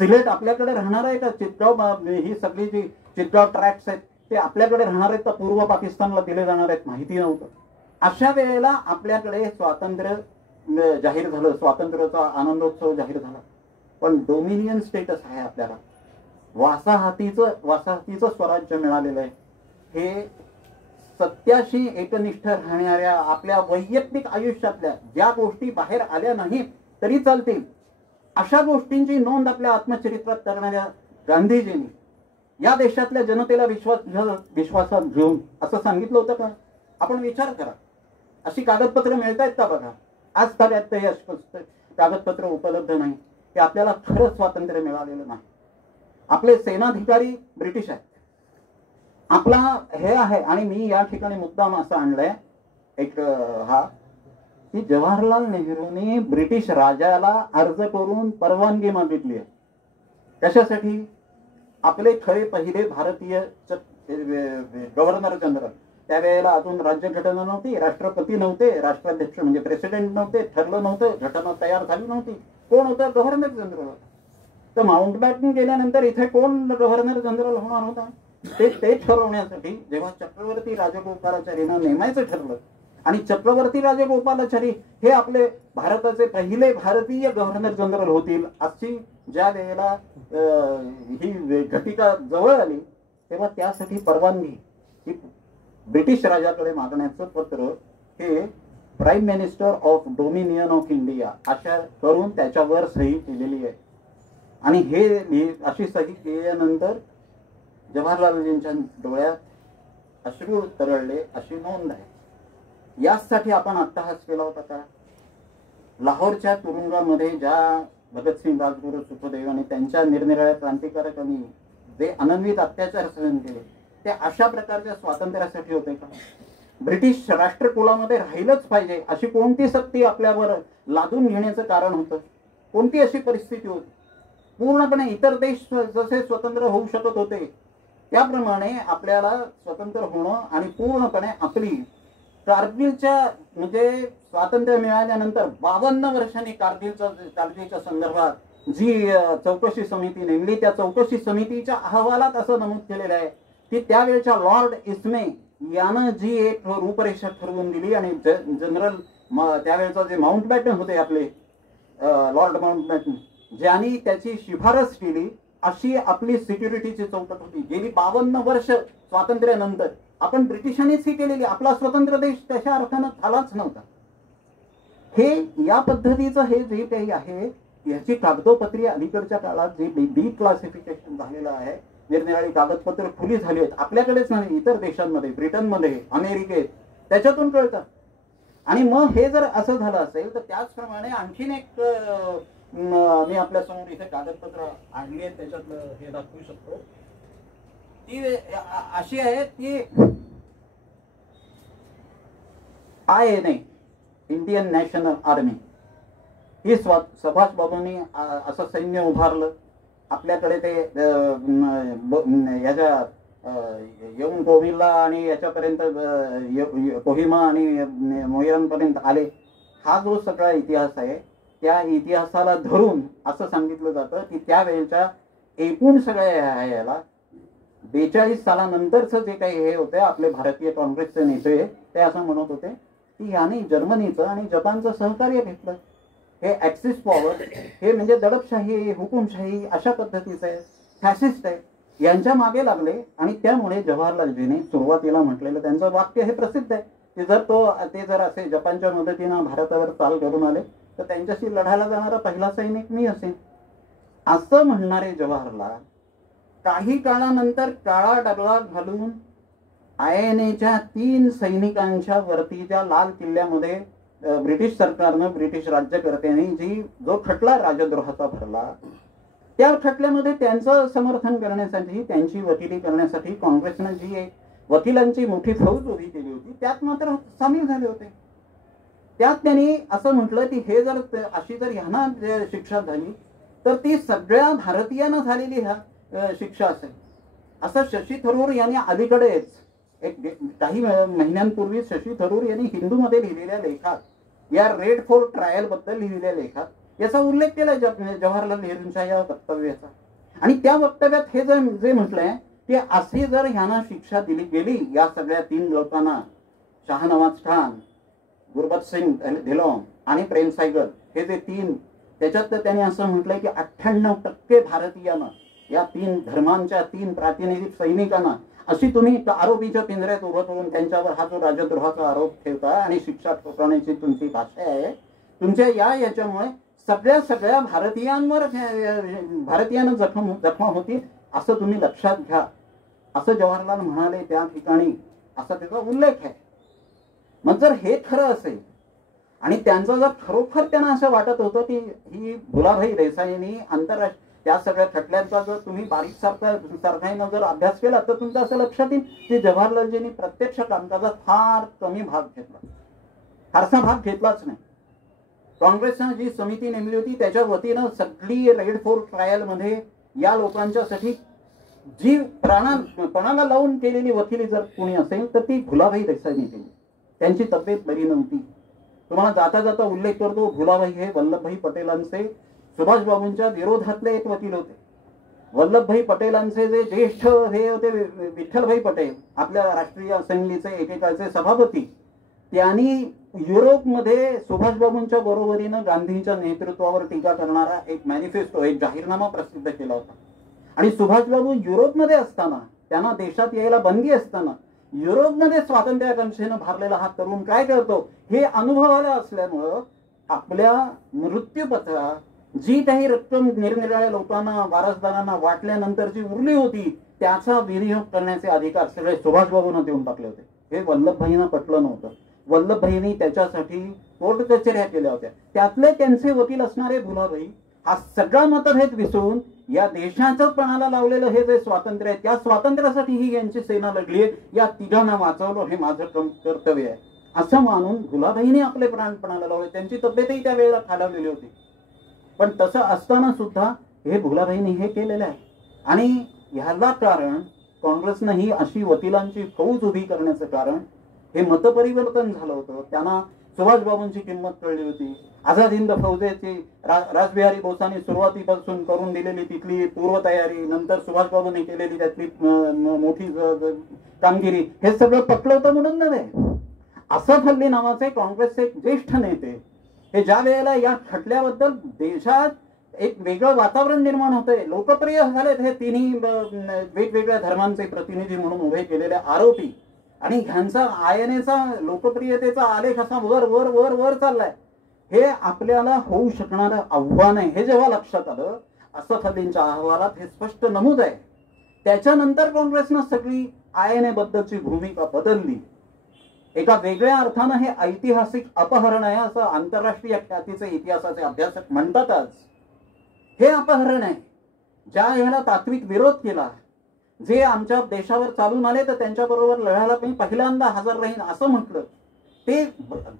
सिलेट आपल्याकडे राहणार आहे का, चितगाव, ही सगळी जी चितगाव ट्रॅक्ट्स आहेत ते आपल्याकडे राहणार आहेत का पूर्व पाकिस्तानला दिले जाणार आहेत माहिती नव्हतं. अशा वेळेला आपल्याकडे स्वातंत्र्य जाहीर झालं, स्वातंत्र्याचा आनंदोत्सव जाहीर झाला. पण डोमिनियन स्टेटस आहे आपल्याला, वासाहतीचं स्वराज्य मिळालेलं आहे. हे सत्याशी एकनिष्ठ राहणाऱ्या, आपल्या वैयक्तिक आयुष्यातल्या ज्या गोष्टी बाहेर आल्या नाहीत तरी चालतील अशा गोष्टींची नोंद आपल्या आत्मचरित्रात करणाऱ्या गांधीजींनी या देशातल्या जनतेला विश्वासात घेऊन असं सांगितलं होतं का? आपण विचार करा. अशी कागदपत्र मिळत आहेत का? बघा, आज ताब्यात ते कागदपत्र उपलब्ध नाही की आपल्याला खरंच स्वातंत्र्य मिळालेलं नाही. आपले सेनाधिकारी ब्रिटिश आहेत, आपला हे आहे. आणि मी या ठिकाणी मुद्दाम असं आणलंय एक हा की जवाहरलाल नेहरूंनी ब्रिटिश राजाला अर्ज करून परवानगी मागितली आहे. कशासाठी? आपले खरे पहिले भारतीय गव्हर्नर जनरल, त्यावेळेला अजून राज्यघटना नव्हती, राष्ट्रपती नव्हते, राष्ट्राध्यक्ष म्हणजे प्रेसिडेंट नव्हते, ठरलं नव्हतं, घटना तयार झाली नव्हती. कोण होतं? Governor general. तर माउंटबॅटन गेल्यानंतर इथे कोण गव्हर्नर जनरल होणार होता? ते ठरवण्यासाठी जेव्हा चक्रवर्ती राजगोपालाचारीनं नेमायचं ठरलं आणि चक्रवर्ती राजगोपालाचारी हे आपले भारताचे पहिले भारतीय गव्हर्नर जनरल होतील अशी ज्या वेळेला ही घटिका जवळ आली तेव्हा त्यासाठी परवानगी ही ब्रिटिश राजाकडे मागण्याचं पत्र हे prime minister of dominion of India अशा करून त्याच्यावर सही केलेली आहे. आणि हे अशी सही केल्यानंतर जवाहरलालजींच्या डोळ्यात अश्रू तरळले अशी नोंद आहे. यासाठी आपण अट्टहास केला होता का? लाहोरच्या तुरुंगामध्ये ज्या भगतसिंग, राजगुरू, सुखदेव आणि त्यांच्या निरनिराळ्या क्रांतिकारकांनी जे अनन्वित अत्याचार सहन केले ते अशा प्रकारच्या स्वातंत्र्यासाठी होते का? ब्रिटिश राष्ट्रकुलामध्ये राहिलंच पाहिजे अशी कोणती सक्ती आपल्यावर लादून घेण्याचं कारण होतं? कोणती अशी परिस्थिती होती? पूर्णपणे इतर देश जसे स्वतंत्र होऊ शकत होते त्याप्रमाणे आपल्याला स्वतंत्र होणं आणि पूर्णपणे आपली कारगिलच्या म्हणजे स्वातंत्र्य मिळाल्यानंतर 52 वर्षांनी कारगिलच्या संदर्भात जी चौकशी समिती नेमली त्या चौकशी समितीच्या अहवालात असं नमूद केलेलं आहे की त्यावेळेच्या लॉर्ड इस्मे यानं जी एक रूपरेषा ठरवून दिली आणि जनरल त्यावेळेचा जे माउंटबॅटन होते आपले लॉर्ड माउंटबॅटन ज्यांनी त्याची शिफारस केली अशी आपली सिक्युरिटीची चौकट होती. गेली 52 वर्ष स्वातंत्र्यानंतर आपण ब्रिटिशांनीच ही केलेली, आपला स्वतंत्र देश तशा अर्थानं झालाच नव्हता. हे या पद्धतीचं हे जे काही आहे याची कागदोपत्री अलीकडच्या काळात जे डी क्लासिफिकेशन झालेलं आहे, निरनिराळी कागदपत्र खुली झाली आहेत आपल्याकडेच नाही इतर देशांमध्ये, ब्रिटनमध्ये, अमेरिकेत, त्याच्यातून कळतं. आणि मग हे जर असं झालं असेल तर त्याचप्रमाणे आणखीन एक मी आपल्या समोर इथे कागदपत्र आणली आहेत त्याच्यातलं हे दाखवू शकतो. ती अशी आहे की INA इंडियन नॅशनल आर्मी ही सुभाष बाबूंनी असं सैन्य उभारलं. आपल्याकडे ते याच्या येऊन कोविलला आणि याच्यापर्यंत कोहिमा आणि मोहिरांपर्यंत आले. हा जो सगळा इतिहास आहे त्या इतिहासाला धरून असं सांगितलं जातं की त्यावेळेच्या एकूण सगळ्या याला 42 सालानंतरच जे काही हे होते आपले भारतीय काँग्रेसचे नेते ते असं म्हणत होते की याने जर्मनीचं आणि जपानचं सहकार्य घेतलं. हे ॲक्सिस पॉवर, हे म्हणजे दडपशाही, हुकुमशाही अशा पद्धतीचं आहे, फॅसिस्ट आहे, यांच्या मागे लागले. आणि त्यामुळे जवाहरलालजींनी सुरुवातीला म्हटलेलं त्यांचं वाक्य हे प्रसिद्ध आहे की ते जर असे जपानच्या मदतीनं भारतावर चाल करून आले तर त्यांच्याशी लढायला जाणारा पहिला सैनिक मी असेल, असं म्हणणारे जवाहरलाल काही काळानंतर काळा डगळा घालून INAच्या 3 सैनिकांच्या वरती ज्या लाल किल्ल्यामध्ये ब्रिटिश सरकारनं, ब्रिटिश राज्यकर्त्यांनी जो खटला राजद्रोहाचा भरला, त्या खटल्यामध्ये त्यांचं समर्थन करण्यासाठी, त्यांची वकिली करण्यासाठी काँग्रेसनं जी एक वकिलांची मोठी फौज उभी केली होती त्यात मात्र सामील झाले होते. त्यात त्यांनी असं म्हटलं की हे जर अशी जर ह्यांना शिक्षा झाली तर ती सगळ्या भारतीयांना झालेली शिक्षा असेल. असं शशी थरूर यांनी अलीकडेच काही महिन्यांपूर्वी शशी थरूर यांनी हिंदूमध्ये लिहिलेल्या लेखात, या रेड फोर्ट ट्रायल बद्दल लिहिलेल्या लेखात याचा उल्लेख केला जवाहरलाल नेहरूंच्या या वक्तव्याचा. आणि त्या वक्तव्यात हे जे म्हटलंय की अशी जर ह्यांना शिक्षा दिली गेली, या सगळ्या 3 लोकांना, शाहनवाज खान, गुरबख्श सिंग धिलोन आणि प्रेम सायगल, हे जे 3, त्याच्यात त्यांनी असं म्हटलंय की 98% भारतीयांना, या 3 धर्मांच्या 3 प्रातिनिधिक सैनिकांना अशी तुम्ही आरोपीच्या पिंजऱ्यात उभं करून त्यांच्यावर हा जो राजद्रोहाचा आरोप ठेवता आणि शिक्षा ठोकवण्याची तुमची भाषा आहे, तुमच्या याच्यामुळे सगळ्या भारतीयांना जखमा होतील असं तुम्ही लक्षात घ्या, असं जवाहरलाल म्हणाले त्या ठिकाणी, असा त्याचा उल्लेख आहे. मग जर हे खरं असेल आणि त्यांचं जर खरोखर त्यांना असं वाटत होतं की ही भुलाभाई देसाईंनी आंतरराष्ट्रीय त्या सगळ्या खटल्यांचा जर तुम्ही बारीक सारखाईनं जर अभ्यास केला तर तुमचं असं लक्षात येईल की जवाहरलालजींनी प्रत्यक्ष कामकाजात फार कमी भाग घेतला, फारसा भाग घेतलाच नाही. काँग्रेसनं जी समिती नेमली होती त्याच्या वतीनं सगळी रेड फोर्ट ट्रायल मध्ये या लोकांच्यासाठी जी पणाला लावून केलेली वकिली जर कोणी असेल तर ती भुलाभाई देसाईंनी केली. त्यांची तब्येत बरी नव्हती. तुम्हाला जाता जाता उल्लेख करतो, भुलाभाई हे वल्लभभाई पटेलांचे, सुभाषबाबूंच्या विरोधातले एक वकील होते. वल्लभभाई पटेलांचे जे ज्येष्ठ हे होते विठ्ठलभाई पटेल, आपल्या राष्ट्रीय असेंब्लीचे एकेकाळचे सभापती, त्यांनी युरोपमध्ये सुभाषबाबूंच्या बरोबरीनं गांधींच्या नेतृत्वावर टीका करणारा एक मॅनिफेस्टो, एक जाहीरनामा प्रसिद्ध केला होता. आणि सुभाषबाबू युरोपमध्ये असताना, त्यांना देशात यायला बंदी असताना, युरोपमध्ये स्वातंत्र्याकांक्षेनं भारलेला हा तरुण काय करतो हे अनुभवाला असल्यामुळं आपल्या मृत्यूपत्रात जी काही रक्कम निरनिराळ्या लोकांना, वारसदारांना वाटल्यानंतर जी उरली होती त्याचा विनियोग करण्याचे अधिकार सगळे सुभाषबाबूंना देऊन टाकले होते. हे वल्लभभाईंना पटलं नव्हतं. वल्लभभाईंनी त्याच्यासाठी कोर्ट कचेऱ्या केल्या होत्या. त्यातले त्यांचे वकील असणारे भुलाभाई हा सगळा मतभेद विसरून या देशाचं पणाला लावलेलं हे जे स्वातंत्र्य आहे त्या स्वातंत्र्यासाठी ही यांची सेना लढली आहे, या तिघांना वाचवलं हे माझं कर्तव्य आहे असं मानून भुलाभाईंनी आपले प्राण पणाला लावले. त्यांची तब्येतही त्यावेळेला खालावलेली होती. पण तसं असताना सुद्धा हे भुलाभाईंनी हे केलेलं आहे. आणि ह्याला कारण काँग्रेसनं ही अशी वकिलांची फौज उभी करण्याचं कारण हे मतपरिवर्तन झालं होतं. त्यांना सुभाषबाबूंची किंमत कळली होती. आझाद हिंद फौजेची रासबिहारी बोसांनी सुरुवातीपासून करून दिलेली तिथली पूर्वतयारी, नंतर सुभाषबाबूंनी केलेली त्यातली मोठी कामगिरी, हे सगळं पटलं होतं म्हणून नव्हे. असद अली नावाचे काँग्रेसचे एक ज्येष्ठ नेते हे ज्या वेळेला या खटल्याबद्दल देशात एक वेगळं वातावरण निर्माण होतंय, लोकप्रिय झालेत हे 3ही वेगवेगळ्या धर्मांचे प्रतिनिधी म्हणून उभे केलेले आरोपी, आणि ह्यांचा INAचा लोकप्रियतेचा आलेख असा वर वर वर वर चाललाय, हे आपल्याला होऊ शकणारं आव्हान आहे. हे जेव्हा लक्षात आलं, असद अलींच्या अहवालात हे स्पष्ट नमूद आहे. त्याच्यानंतर काँग्रेसनं सगळी INA बद्दलची भूमिका बदलली. एका वेगळ्या अर्थानं हे ऐतिहासिक अपहरण आहे असं आंतरराष्ट्रीय ख्यातीचे इतिहासाचे अभ्यासक म्हणतातच. हे अपहरण आहे. ज्या ह्याला तात्विक विरोध केला, जे आमच्या देशावर चालून आले तर त्यांच्याबरोबर लढायला मी पहिल्यांदा हजर राहीन असं म्हटलं, ते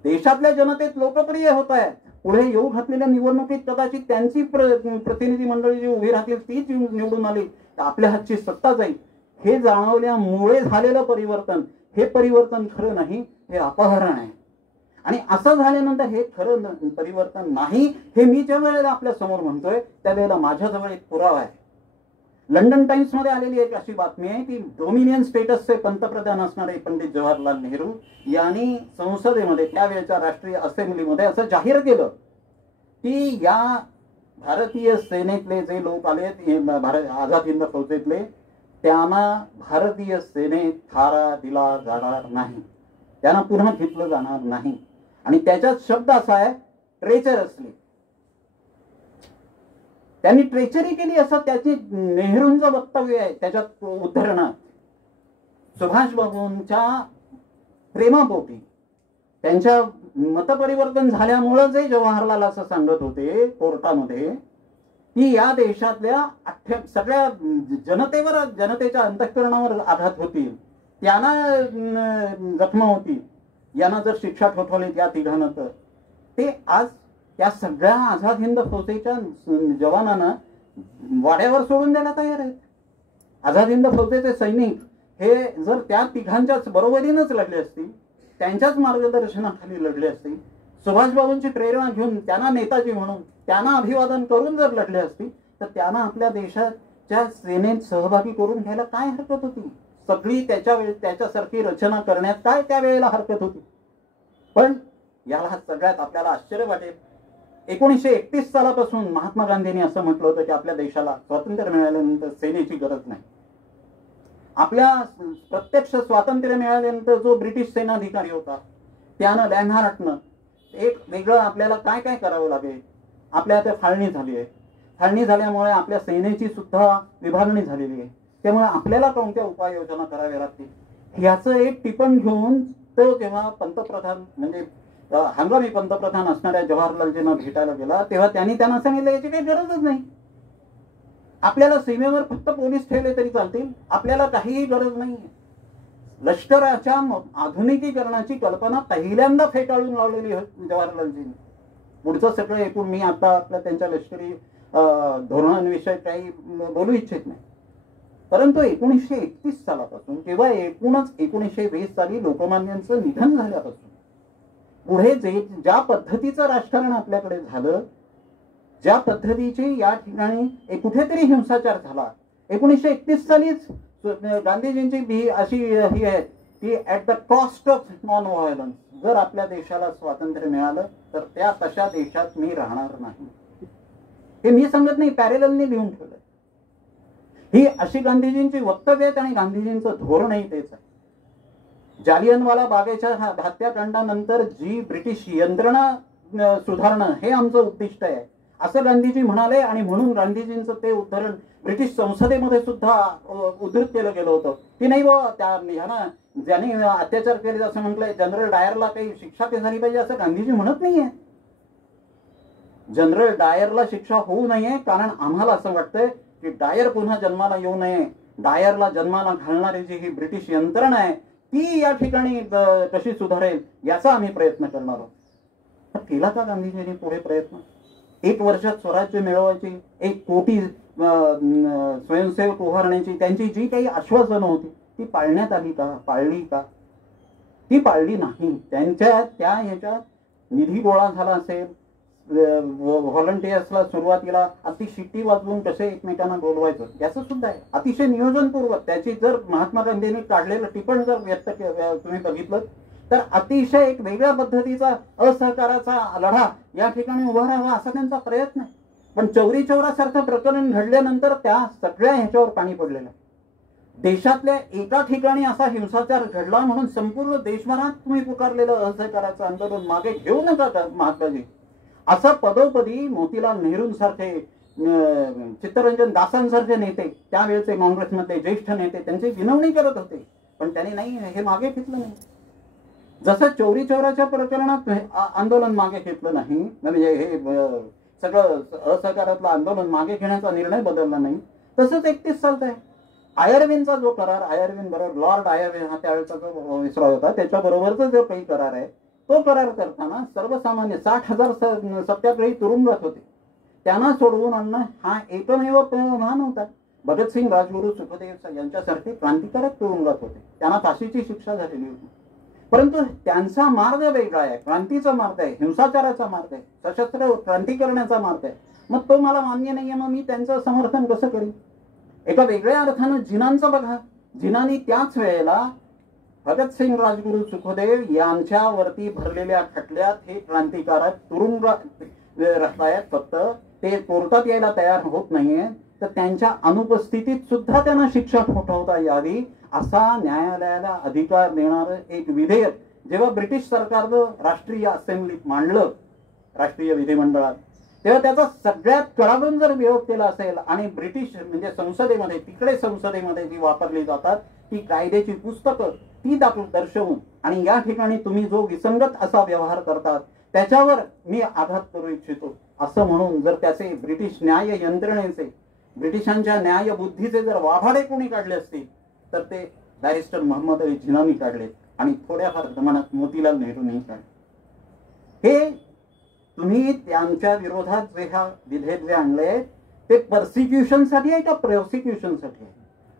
देशातल्या जनतेत लोकप्रिय होत आहेत. पुढे येऊ घातलेल्या निवडणुकीत कदाचित त्यांची प्रतिनिधी मंडळी जी उभी राहतील तीच निवडून आली तर आपल्या हातची सत्ता जाईल, हे जाणवल्यामुळे झालेलं परिवर्तन, हे परिवर्तन खरं नाही, हे अपहरण आहे. आणि असं झाल्यानंतर हे खरं परिवर्तन नाही हे मी ज्या वेळेला आपल्या समोर म्हणतोय त्यावेळेला माझ्याजवळ एक पुरावा आहे. लंडन टाइम्स मध्ये आलेली एक अशी बातमी आहे की डोमिनियन स्टेटसचे पंतप्रधान असणारे पंडित जवाहरलाल नेहरू यांनी संसदेमध्ये त्यावेळेच्या राष्ट्रीय असेंब्लीमध्ये असं जाहीर केलं की या भारतीय सेनेतले जे लोक आलेत आझाद हिंद फौजेतले त्यांना भारतीय सेनेत थारा दिला जाणार नाही, त्यांना पुन्हा घेतलं जाणार नाही. आणि त्याच्यात शब्द असा आहे ट्रेचरसली. त्यांनी ट्रेचरी केली असं त्याचे नेहरूंचं वक्तव्य आहे त्याच्यात उद्धरणात. सुभाष बाबूंच्या प्रेमापोटी त्यांच्या मतपरिवर्तन झाल्यामुळे जे जवाहरलाल असं सांगत होते कोर्टामध्ये की या देशातल्या सगळ्या जनतेवर, जनतेच्या अंतःकरणावर आघात होतील, त्यांना जखमा होतील, यांना जर शिक्षा ठोठावली त्या तिघांना तर ते आज त्या सगळ्या आझाद हिंद फौजेच्या जवानांना वाड्यावर सोडून द्यायला तयार आहेत. आझाद हिंद फौजेचे सैनिक हे जर त्या तिघांच्याच बरोबरीनंच लढले असतील, त्यांच्याच मार्गदर्शनाखाली लढले असतील, सुभाषबाबूंची प्रेरणा घेऊन त्यांना नेताजी म्हणून त्यांना अभिवादन करून जर लढले असतील तर त्यांना आपल्या देशाच्या सेनेत सहभागी करून घ्यायला काय हरकत होती? सगळी त्याच्यासारखी रचना करण्यात काय त्यावेळेला हरकत होती? पण याला सगळ्यात आपल्याला आश्चर्य वाटेल, 1931 सालापासून महात्मा गांधींनी असं म्हटलं होतं की आपल्या देशाला स्वातंत्र्य मिळाल्यानंतर सेनेची गरज नाही. आपल्या प्रत्यक्ष स्वातंत्र्य मिळाल्यानंतर जो ब्रिटिश सेनाधिकारी होता त्यानं लॅनहार्टनं एक वेगळं आपल्याला काय काय करावं लागेल, आपल्या त्या फाळणी झाली आहे, फाळणी झाल्यामुळे आपल्या सेनेची सुद्धा विभागणी झालेली आहे, त्यामुळे आपल्याला कोणत्या उपाययोजना कराव्या लागतील याचं एक टिपण घेऊन तो जेव्हा पंतप्रधान म्हणजे हंगामी पंतप्रधान असणाऱ्या जवाहरलालजींना भेटायला गेला तेव्हा त्यांना सांगितलं याची काही गरजच नाही, आपल्याला सीमेवर फक्त पोलीस ठेवले तरी चालतील, आपल्याला काहीही गरज नाही. लष्कराच्या आधुनिकीकरणाची कल्पना पहिल्यांदा फेटाळून लावलेली जवाहरलालजींनी. पुढचं सगळं ऐकून मी आता आपल्या त्यांच्या लष्करी धोरणांविषयी काही बोलू इच्छित नाही, परंतु 1931 सालापासून किंवा एकूणच 1920 साली लोकमान्यांचं निधन झाल्यापासून पुढे ज्या पद्धतीचं राजकारण आपल्याकडे झालं, ज्या पद्धतीची या ठिकाणी कुठेतरी हिंसाचार झाला, 1931 सालीच गांधीजींची अशी ही आहे की at the cost of non violence, जर आपल्या देशाला स्वातंत्र्य मिळालं तर त्या तशा देशात मी राहणार नाही. हे मी सांगत नाही, पॅरेललने लिहून ठेवलंय. ही अशी गांधीजींची वक्तव्य आहेत आणि गांधीजींचं धोरणही तेच आहे. जालियनवाला बागेच्या हत्याकांडानंतर जी ब्रिटिश यंत्रणा सुधारणं हे आमचं उद्दिष्ट आहे असं गांधीजी म्हणाले. आणि म्हणून गांधीजींचं ते उदाहरण ब्रिटिश संसदेमध्ये सुद्धा उद्धृत केलं गेलं होतं की नाही बाबा ह्यानं ज्याने अत्याचार केले असं म्हटलंय, जनरल डायरला काही शिक्षा झाली पाहिजे असं गांधीजी म्हणत नाहीये. जनरल डायरला शिक्षा होऊ नये कारण आम्हाला असं वाटतंय की डायर पुन्हा जन्माला येऊ नये, डायरला जन्माला घालणारी जी ही ब्रिटिश यंत्रणा आहे ती या ठिकाणी कशी सुधारेल याचा आम्ही प्रयत्न करणार आहोत. केला का गांधीजींनी पुढे प्रयत्न? 1 वर्षात स्वराज्य मिळवायची, 1 कोटी स्वयंसेवक उभारण्याची त्यांची जी काही आश्वासनं होती ती पाळण्यात आली का? पाळली का? ती पाळली नाही. त्यांच्या त्या ह्याच्यात निधी गोळा झाला असेल, व्हॉलंटियर्सला सुरुवातीला अति शिट्टी वाजवून कसे एकमेकांना बोलवायचं याचं सुद्धा आहे अतिशय नियोजनपूर्वक. त्याची जर महात्मा गांधींनी काढलेलं टिपण जर व्यक्त तुम्ही बघितलं तर अतिशय एक वेगळ्या पद्धतीचा असहकाराचा लढा या ठिकाणी उभा राहावा असा त्यांचा प्रयत्न आहे. पण चौरी चौरासारखं प्रकरण घडल्यानंतर त्या सगळ्या ह्याच्यावर पाणी पडलेलं आहे. देशातल्या एका ठिकाणी असा हिंसाचार घडला म्हणून संपूर्ण देशभरात तुम्ही पुकारलेलं असहकाराचं आंदोलन मागे घेऊ नका महात्माजी असं पदोपदी मोतीलाल नेहरूंसारखे, चित्तरंजन दासांसारखे नेते, त्यावेळेचे काँग्रेसमधले ज्येष्ठ नेते त्यांची विनवणी करत होते. पण त्यांनी नाही हे मागे घेतलं नाही. जसं चौरी चौराच्या प्रकरणात आंदोलन मागे घेतलं नाही, म्हणजे हे सगळं असहकारातलं आंदोलन मागे घेण्याचा निर्णय बदलला नाही, तसंच 31 सालचा आहे आयर्विनचा जो करार, आयर्विन बरोबर लॉर्ड आयर्विन हा त्यावेळेचा जो विसराव होता त्याच्याबरोबरचा जो काही करार आहे तो करार करताना सर्वसामान्य 60,000 सत्याग्रही तुरुंगात होते, त्यांना सोडवून आणणं हा एकमेव भान होता. भगतसिंग, राजगुरू, सुखदेव यांच्यासारखे क्रांतिकारक तुरुंगात होते, त्यांना फाशीची शिक्षा झालेली होती. परंतु त्यांचा मार्ग वेगळा आहे, क्रांतीचा मार्ग आहे, हिंसाचाराचा मार्ग आहे, सशस्त्र क्रांती करण्याचा मार्ग आहे. मग तो मला मान्य नाहीये, मग मी त्यांचं समर्थन कसं करीन? एका वेगळ्या अर्थानं जिनांचं बघा, जिनांनी त्याच वेळेला भगतसिंग राजगुरू सुखदेव यांच्यावरती भरलेल्या खटल्यात हे क्रांतिकारक तुरुंग राहतायत, फक्त ते कोर्टात यायला तयार होत नाहीये, तर त्यांच्या अनुपस्थितीत सुद्धा त्यांना शिक्षा ठोठावता यावी असा न्यायालयाला अधिकार देणारं एक विधेयक जेव्हा ब्रिटिश सरकारनं राष्ट्रीय असेंब्लीत मांडलं, राष्ट्रीय विधिमंडळात, तेव्हा त्याचा सगळ्यात कडाडून जर विरोध केला असेल आणि ब्रिटिश म्हणजे संसदेमध्ये, तिकडे संसदेमध्ये जी वापरली जातात ती कायद्याची पुस्तकं ती दर्शवून आणि या ठिकाणी तुम्ही जो विसंगत असा व्यवहार करतात त्याच्यावर मी आघात करू इच्छितो असं म्हणून जर त्याचे ब्रिटिश न्याय यंत्रणेचे, ब्रिटिशांच्या न्याय बुद्धीचे जर वाभाडे कोणी काढले असतील तर ते बॅरिस्टर मोहम्मद अली जिनानी काढले आणि थोड्याफार प्रमाणात मोतीलाल नेहरूंनी काढले. हे तुम्ही त्यांच्या विरोधात जे हा विधेयक जे आणले ते पर्सिक्युशनसाठी आहे का प्रोसिक्युशनसाठी आहे?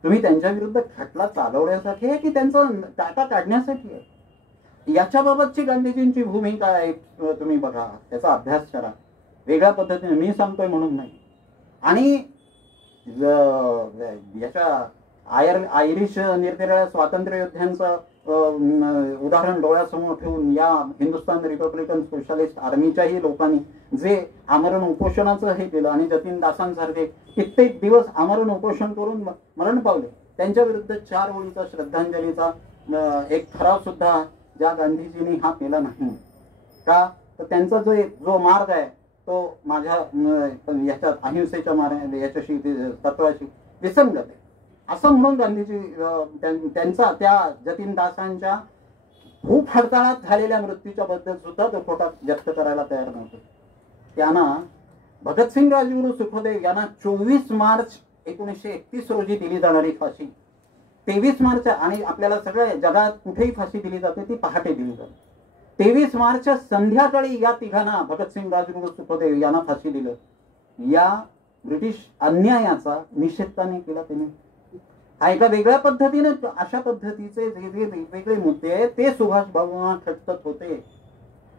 तुम्ही त्यांच्या विरुद्ध खटला चालवण्यासाठी आहे की त्यांचं टाटा काढण्यासाठी आहे? याच्याबाबतची गांधीजींची भूमिका आहे, तुम्ही बघा, त्याचा अभ्यास करा वेगळ्या पद्धतीने, मी सांगतोय म्हणून नाही. आणि याच्या आयरिश निरनिराळ्या स्वातंत्र्य योद्ध्यांचं उदाहरण डोळ्यासमोर ठेवून या हिंदुस्थान रिपब्लिकन सोशलिस्ट आर्मीच्याही लोकांनी जे आमरण उपोषणाचं हे केलं आणि जतीन दासांसारखे कित्येक दिवस आमरण उपोषण करून मरण पावले, त्यांच्या विरुद्ध 4 ओळीचा श्रद्धांजलीचा एक ठराव सुद्धा ज्या गांधीजींनी हा केला नाही का, तर त्यांचा जो मार्ग आहे तो माझ्या याच्यात अहिंसेच्या मार्ग याच्याशी तत्वाशी विसंगत आहे असं म्हणून गांधीजी त्यांचा त्या जतीन दासांच्या खूप हडताळात झालेल्या मृत्यूच्या बद्दल सुद्धा तो खोटा व्यक्त करायला तयार नव्हते. त्यांना भगतसिंग राजगुरू सुखदेव यांना 24 मार्च 1931 रोजी दिली जाणारी फाशी 23 मार्च, आणि आपल्याला सगळ्या जगात कुठेही फाशी दिली जाते ती पहाटे दिली जाते. 23 मार्च संध्याकाळी या तिघांना भगतसिंग राजगुरू सुखदेव यांना फाशी दिलं. या ब्रिटिश अन्यायाचा निषेध त्याने केला. त्याने हा एका वेगळ्या पद्धतीने अशा पद्धतीचे जे वेगवेगळे मुद्दे आहेत ते सुभाषबाबूंना खटकत होते.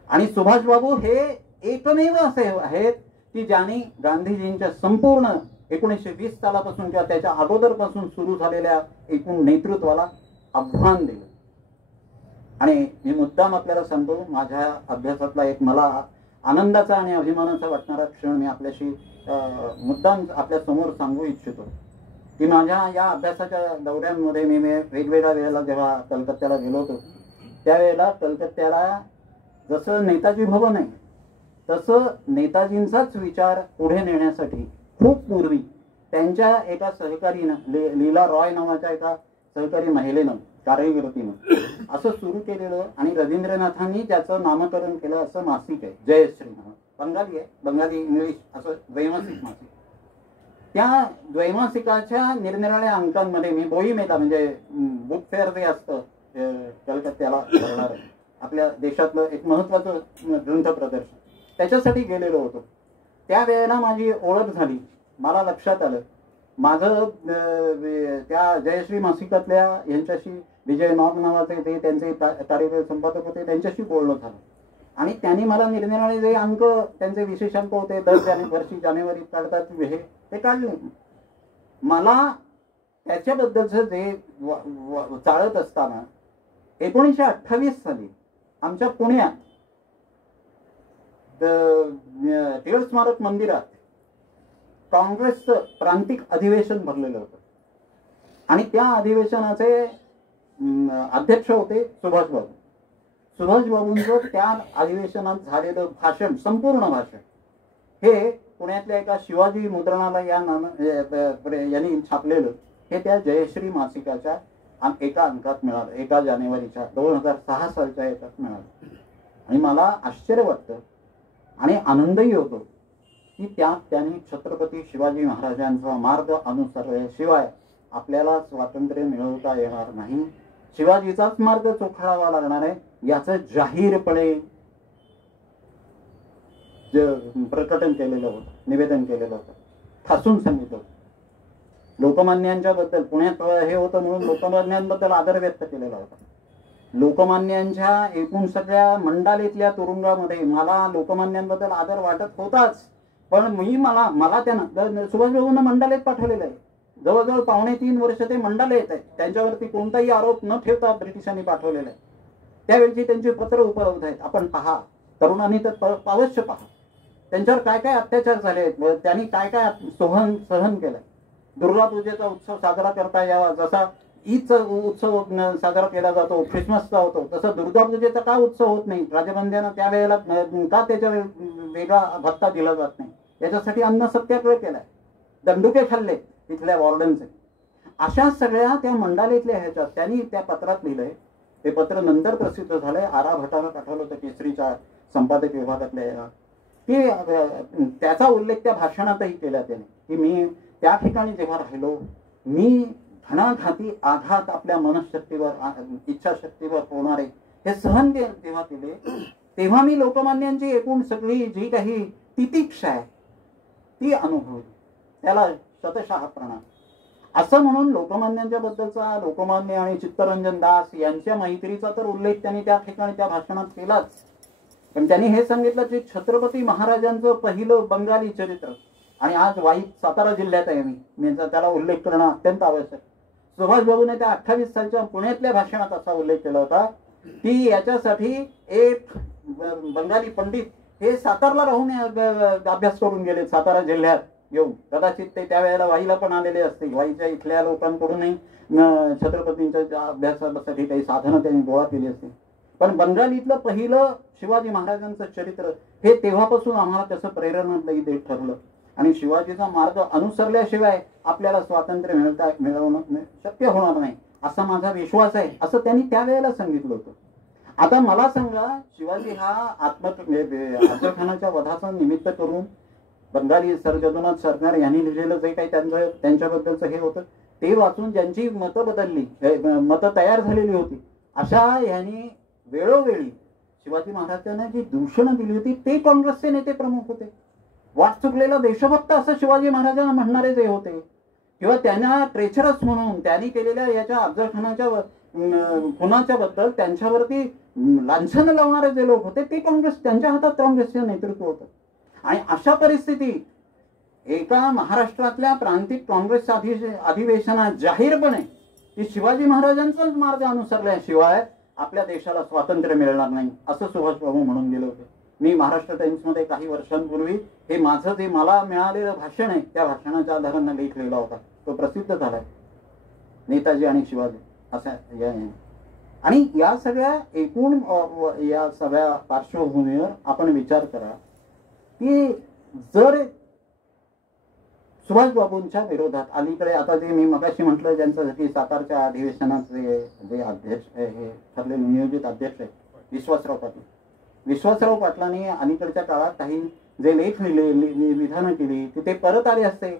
आणि सुभाषबाबू हे एकमेव असे आहेत की ज्यांनी गांधीजींच्या संपूर्ण 1920 सालापासून किंवा त्याच्या अगोदरपासून सुरू झालेल्या एकूण नेतृत्वाला आव्हान दिलं. आणि मी मुद्दाम आपल्याला सांगतो, माझ्या अभ्यासातला एक मला आनंदाचा आणि अभिमानाचा वाटणारा क्षण मी आपल्याशी मुद्दाम आपल्या समोर सांगू इच्छितो की माझ्या या अभ्यासाच्या दौऱ्यांमध्ये मी वेगवेगळ्या वेळेला जेव्हा कलकत्त्याला गेलो होतो त्यावेळेला कलकत्त्याला जसं नेताजी भवन आहे तसं नेताजींचाच विचार पुढे नेण्यासाठी खूप पूर्वी त्यांच्या एका सहकारीनं लीला रॉय नावाच्या एका सहकारी महिलेनं कार्यकर्तीनं असं सुरू केलेलं आणि रवींद्रनाथांनी त्याचं नामकरण केलं असं मासिक आहे जयश्री नाव, बंगाली आहे, बंगाली इंग्लिश असं द्वैमासिक मासिक. त्या द्वैमासिकाच्या निरनिराळ्या अंकांमध्ये मी बोईमेला म्हणजे बुक फेअर जे असतं कलकत्त्याला भरणार आपल्या देशातलं एक महत्वाचं ग्रंथ प्रदर्शन त्याच्यासाठी गेलेलो होतो. त्यावेळेला माझी ओळख झाली, मला लक्षात आलं माझं त्या जयश्री मासिकातल्या यांच्याशी विजय नॉब नावाचे ते त्यांचे कार्यकारी संपादक होते त्यांच्याशी बोलणं झालं आणि त्यांनी मला निरनिराळे जे अंक त्यांचे विशेषांक होते दर वर्षी जानेवारीत काढतात ते काढले. मला त्याच्याबद्दलचं जे चालत असताना 1928 साली आमच्या पुण्यात टिळक स्मारक मंदिरात काँग्रेसचं प्रांतिक अधिवेशन भरलेलं होतं आणि त्या अधिवेशनाचे अध्यक्ष होते सुभाषबाबू. सुभाषबाबूंचं त्या अधिवेशनात झालेलं भाषण, संपूर्ण भाषण हे पुण्यातल्या एका शिवाजी मुद्रणालय यांनी छापलेलं हे त्या जयश्री मासिकाच्या एका अंकात मिळालं, 1 जानेवारीच्या 2006 सालच्या याच्यात मिळालं. आणि मला आश्चर्य वाटतं आणि आनंदही होतो की त्यात त्यांनी छत्रपती शिवाजी महाराजांचा मार्ग अनुसरल्याशिवाय आपल्याला स्वातंत्र्य मिळवता येणार नाही, शिवाजीचाच मार्ग चोखाळावा लागणार आहे याचं जाहीरपणे प्रकटन केलेलं होतं, निवेदन केलेलं होतं, ठासून सांगितलं होतं. लोकमान्यांच्या बद्दल पुण्यात हे होतं म्हणून लोकमान्यांबद्दल आदर व्यक्त केलेला होता. लोकमान्यांच्या एकूण सगळ्या मंडालीतल्या तुरुंगामध्ये मला लोकमान्यांबद्दल आदर वाटत होताच, पण मला त्यांना सुभाषबाबूंना मंडालीत पाठवलेलं आहे. जवळजवळ 2.5 वर्ष ते मंडाले येत आहेत. त्यांच्यावरती कोणताही आरोप न ठेवता ब्रिटिशांनी पाठवलेला आहे. त्यावेळची त्यांची पत्र उपलब्ध आहेत, आपण पहा. तरुणांनी तर अवश्य पहा त्यांच्यावर काय काय अत्याचार झाले आहेत, त्यांनी काय काय सहन केलं. दुर्गा पूजेचा उत्सव साजरा करता यावा, जसा ईदचा उत्सव साजरा केला जातो, ख्रिसमसचा होतो, तसं दुर्गा पूजेचा का उत्सव होत नाही? राजबंद्यानं त्यावेळेला का त्याच्या वेगळा भत्ता दिला जात नाही? याच्यासाठी अन्न सत्याग्रह केलाय, दंडुके खाल्ले तिथल्या वॉर्डनचे. अशा सगळ्या त्या मंडालेतल्या ह्याच्यात त्यांनी त्या पत्रात लिहिलंय. ते पत्र नंतर प्रसिद्ध झालंय, आरा भटानं पाठवलं होतं केसरीच्या संपादक विभागातल्या की त्याचा उल्लेख त्या भाषणातही केला त्याने की मी त्या ठिकाणी जेव्हा राहिलो, मी घणाघाती आघात आपल्या मनशक्तीवर, इच्छाशक्तीवर होणारे हे सहन जेव्हा केले, तेव्हा मी लोकमान्यांची एकूण सगळी जी काही तितिक्षा आहे ती अनुभवली. त्याला शतशः प्रणाम. असं म्हणून लोकमान्यांच्या बद्दलचा, लोकमान्य आणि चित्तरंजन दास यांच्या मैत्रीचा तर उल्लेख त्यांनी त्या ठिकाणी त्या भाषणात केलाच. पण त्यांनी हे सांगितलं की छत्रपती महाराजांचं पहिलं बंगाली चरित्र, आणि आज वाई सातारा जिल्ह्यात आहे मी त्याला उल्लेख करणं अत्यंत आवश्यक. सुभाषबाबूने त्या 28 सालच्या पुण्यातल्या भाषणात असा उल्लेख केला होता की याच्यासाठी एक बंगाली पंडित हे सातारला राहून अभ्यास करून गेले, सातारा जिल्ह्यात येऊन. कदाचित ते त्यावेळेला वाईला पण आलेले असतील. वाईच्या इथल्या लोकांकडूनही छत्रपतींच्या अभ्यासासाठी काही साधनं त्यांनी गोळा केली असतील. पण बंगालीतलं पहिलं शिवाजी महाराजांचं चरित्र हे तेव्हापासून आम्हाला त्याचं प्रेरणादायी देत ठरलं. आणि शिवाजीचा मार्ग अनुसरल्याशिवाय आपल्याला स्वातंत्र्य मिळवणं शक्य होणार नाही असा माझा विश्वास आहे, असं त्यांनी त्यावेळेला सांगितलं होतं. आता मला सांगा, शिवाजी हा अफजल खानाच्या वधाचं निमित्त करून बंगाली सर जगन्नाथ सरकार यांनी लिहिलेलं जे काही त्यांच्याबद्दलचं हे होतं ते वाचून ज्यांची मतं बदलली, मतं तयार झालेली होती, अशा यांनी वेळोवेळी शिवाजी महाराजांना जी दूषणं दिली होती ते काँग्रेसचे नेते प्रमुख होते. वाट चुकलेला देशभक्त असं शिवाजी महाराजांना म्हणणारे जे होते, किंवा त्यांना ट्रेचरस म्हणून त्यांनी केलेल्या याच्या अफजल खानाच्या खुनाच्या बद्दल त्यांच्यावरती लांछन लावणारे जे लोक होते ते काँग्रेस, त्यांच्या हातात काँग्रेसचे नेतृत्व होतं. आणि अशा परिस्थितीत एका महाराष्ट्रातल्या प्रांतिक काँग्रेस अधिवेशनात जाहीरपणे की शिवाजी महाराजांचाच मार्ग अनुसरल्याशिवाय आपल्या देशाला स्वातंत्र्य मिळणार नाही असं सुभाषबाबू म्हणून गेले होते. मी महाराष्ट्र टाइम्समध्ये काही वर्षांपूर्वी हे माझं जे मला मिळालेलं भाषण आहे त्या भाषणाच्या आधारानं लेख लिहिला होता. तो प्रसिद्ध झालाय, नेताजी आणि शिवाजी असा. आणि या सगळ्या एकूण या सगळ्या पार्श्वभूमीवर आपण विचार करा की जर सुभाषबाबूंच्या विरोधात अलीकडे आता जे मी मगाशी म्हटलं ज्यांच्यासाठी सातारच्या अधिवेशनाचे जे अध्यक्ष हे ठरलेले नियोजित अध्यक्ष आहेत विश्वासराव पाटलांनी अलीकडच्या काळात काही जे लेख लिहिले, विधानं केली ते परत आले असते.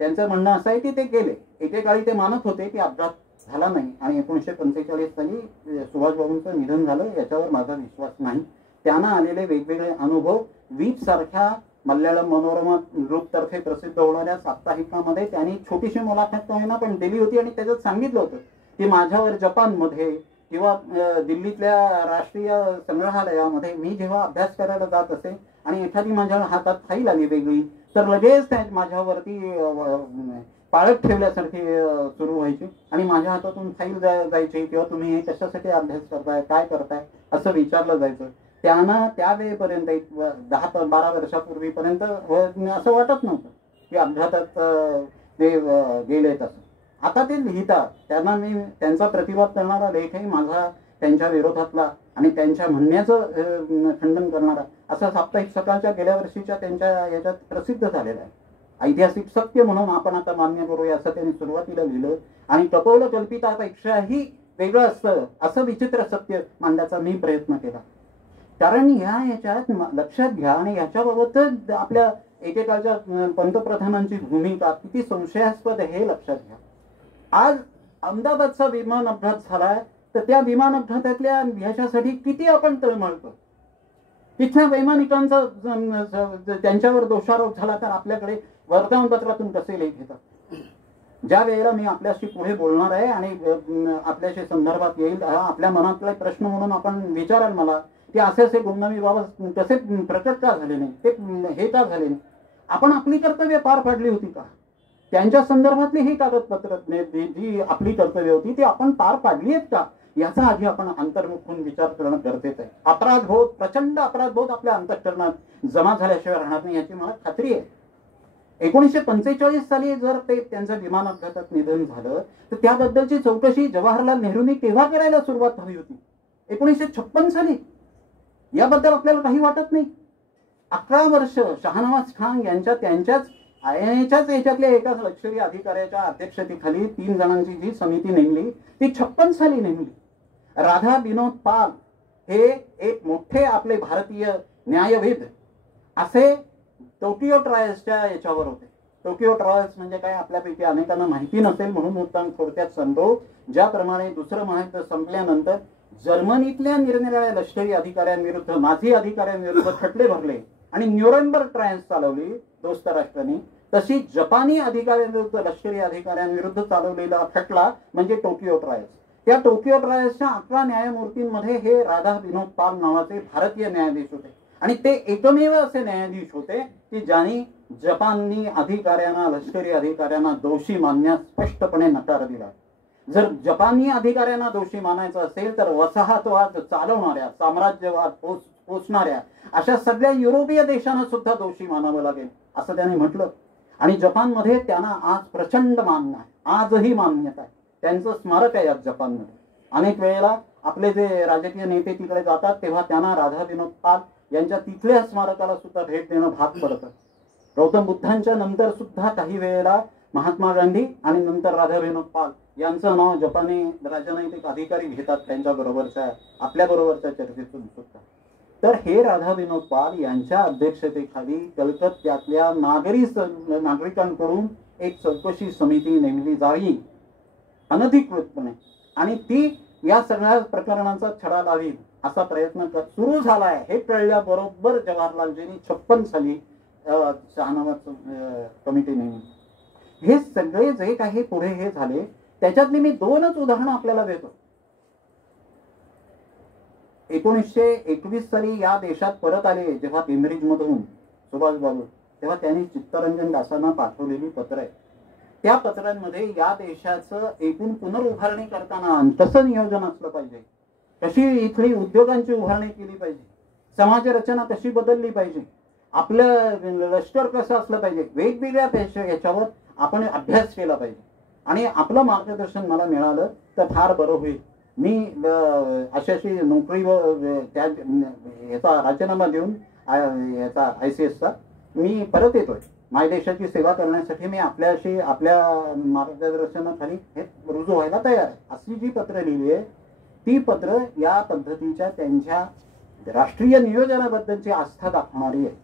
त्यांचं म्हणणं असं आहे की ते गेले. एकेकाळी ते मानत होते की अपघात झाला नाही आणि 1945 साली सुभाषबाबूंचं निधन झालं याच्यावर माझा विश्वास नाही. त्यांना आलेले वेगवेगळे अनुभव वीप सारख्या मल्याळम मनोरमा ग्रुपतर्फे प्रसिद्ध होणाऱ्या साप्ताहिकामध्ये त्यांनी छोटीशी मुलाखत होईना पण दिली होती आणि त्याच्यात सांगितलं होतं की माझ्यावर जपानमध्ये किंवा दिल्लीतल्या राष्ट्रीय संग्रहालयामध्ये मी जेव्हा अभ्यास करायला जात असे आणि एखादी माझ्या हातात फाईल आली वेगळी तर लगेच माझ्यावरती पाळत ठेवल्यासारखी सुरू व्हायची आणि माझ्या हातातून फाईल जायची किंवा तुम्ही हे कशासाठी अभ्यास करताय, काय करताय असं विचारलं जायचं. त्यांना त्यावेळेपर्यंत 10-12 वर्षापूर्वीपर्यंत असं वाटत नव्हतं की अपघातात ते गेलेत असं. आता ते लिहितात. त्यांना मी त्यांचा प्रतिवाद करणारा लेखही माझा त्यांच्या विरोधातला आणि त्यांच्या म्हणण्याचं खंडन करणारा असा साप्ताहिक सकाळच्या गेल्या वर्षीच्या त्यांच्या याच्यात प्रसिद्ध झालेला आहे. ऐतिहासिक सत्य म्हणून आपण आता मान्य करूया असं त्यांनी सुरुवातीला लिहिलं आणि कपोल कल्पितापेक्षाही वेगळं असतं असं विचित्र सत्य मांडण्याचा मी प्रयत्न केला. कारण याच्यात लक्षात घ्या आणि याच्याबाबत आपल्या एकेकाळच्या पंतप्रधानांची भूमिका किती संशयास्पद हे लक्षात घ्या. आज अहमदाबादचा विमान अपघात झालाय तर त्या विमान अपघातातल्या ह्याच्यासाठी किती आपण तळमळतो. तिथल्या वैमानिकांचा त्यांच्यावर दोषारोप झाला तर आपल्याकडे वर्तमानपत्रातून कसे लेख घेतात. ज्या वेळेला मी आपल्याशी पुढे बोलणार आहे आणि आपल्याशी संदर्भात येईल आपल्या मनातला प्रश्न म्हणून आपण विचाराल मला की असे गुमनामी बाबत कसे प्रकट का झाले नाही, ते हे का झाले नाही. आपण आपली कर्तव्य पार पाडली होती का. त्यांच्या संदर्भातली ही कागदपत्र जी आपली कर्तव्य होती ती आपण पार पाडली आहेत का, याचा आधी आपण अंतर्मुख होऊन विचार करणं गरजेचं आहे. अपराधबोध, प्रचंड अपराधबोध आपल्या अंतःकरणात जमा झाल्याशिवाय राहणार नाही याची मला खात्री आहे. 1945 साली जर ते त्यांचं विमान अपघातात निधन झालं तर त्याबद्दलची चौकशी जवाहरलाल नेहरूंनी तेव्हा करायला सुरुवात हवी होती. 1956 साली याबद्दल आपल्याला काही वाटत नाही. 11 वर्ष शहानवाज खान यांच्या त्यांच्याच आयएनएच्याच याच्यातल्या एका लष्करी अधिकाऱ्याच्या अध्यक्षतेखाली 3 जणांची जी समिती नेमली ती 56 साली नेमली. राधा विनोद पाल हे एक मोठे आपले भारतीय न्यायविद असे टोकियो ट्रायल्सच्या याच्यावर होते. टोकियो ट्रायल्स म्हणजे काय आपल्यापैकी अनेकांना माहिती नसेल म्हणून मुद्दाम थोडक्यात सांगतो. ज्याप्रमाणे दुसरं महायुद्ध संपल्यानंतर जर्मनीतल्या निरनिराळ्या लष्करी अधिकाऱ्यांविरुद्ध, नाझी अधिकाऱ्यांविरुद्ध खटले भरले आणि न्यूरेमबर्ग ट्रायल्स चालवली दोस्त राष्ट्रांनी, तशी जपानी अधिकाऱ्यांविरुद्ध, लष्करी अधिकाऱ्यांविरुद्ध चालवलेला खटला म्हणजे टोकियो ट्रायल्स. त्या टोकियो ट्रायल्सच्या 11 न्यायमूर्तींमध्ये हे राधा विनोद पाल नावाचे भारतीय न्यायाधीश होते आणि ते एकमेव असे न्यायाधीश होते की ज्यांनी जपानी अधिकाऱ्यांना, लष्करी अधिकाऱ्यांना दोषी मानण्यास स्पष्टपणे नकार दिला. जर जपानी अधिकाऱ्यांना दोषी मानायचं असेल तर वसाहतवाद चालवणाऱ्या, साम्राज्यवाद पोचणाऱ्या अशा सगळ्या युरोपीय देशांना सुद्धा दोषी मानावं लागेल असं त्यांनी म्हटलं. आणि जपानमध्ये त्यांना आज प्रचंड मान्य आहे, आजही मान्यता आहे. त्यांचं स्मारक आहे आज जपानमध्ये. अनेक वेळेला आपले जे राजकीय नेते तिकडे जातात तेव्हा त्यांना राधा विनोद पाल यांच्या तिथल्या स्मारकाला सुद्धा भेट देणं भाग पडतं. गौतम बुद्धांच्या नंतर सुद्धा काही वेळेला महात्मा गांधी आणि नंतर राधा विनोद पाल यांचं नाव जपानी राजनैतिक अधिकारी घेतात त्यांच्या बरोबरच्या, आपल्या बरोबरच्या चर्चेतून सुद्धा. तर हे राधा विनोद पाल यांच्या अध्यक्षतेखाली कलकत्त्यातल्या नागरिकांकडून एक चौकशी समिती नेमली जावी अनधिकृतपणे आणि ती या सगळ्या प्रकरणाचा छडा लावील असा प्रयत्न सुरू झालाय. हे कळल्याबरोबर जवाहरलालजींनी 56 साली शहानवाज कमिटी नेमली. हे सगळे जे काही पुढे हे झाले त्याच्यातली मी 2च उदाहरणं आपल्याला देतो. 1921 साली या देशात परत आले जेव्हा केम्ब्रिज मधून सुभाषबाबू, तेव्हा त्यांनी चित्तरंजन दासांना पाठवलेली पत्र आहे. त्या पत्रांमध्ये या देशाचं एकूण पुनरुभारणी करताना कसं नियोजन असलं पाहिजे, कशी इथली उद्योगांची उभारणी केली पाहिजे, समाज रचना कशी बदलली पाहिजे, आपलं लष्कर कसं असलं पाहिजे, वेगवेगळ्या याच्यावर आपण अभ्यास केला पाहिजे आणि आपलं मार्गदर्शन मला मिळालं तर फार बरं होईल. मी अशी नोकरीवर त्या याचा राजीनामा देऊन याचा ICSचा मी परत येतोय. माझ्या देशाची सेवा करण्यासाठी मी आपल्या मार्गदर्शनाखाली हे रुजू व्हायला तयार आहे. अशी जी पत्र लिहिली आहे ती पत्र या पद्धतीच्या त्यांच्या राष्ट्रीय नियोजनाबद्दलची आस्था दाखवणारी आहे.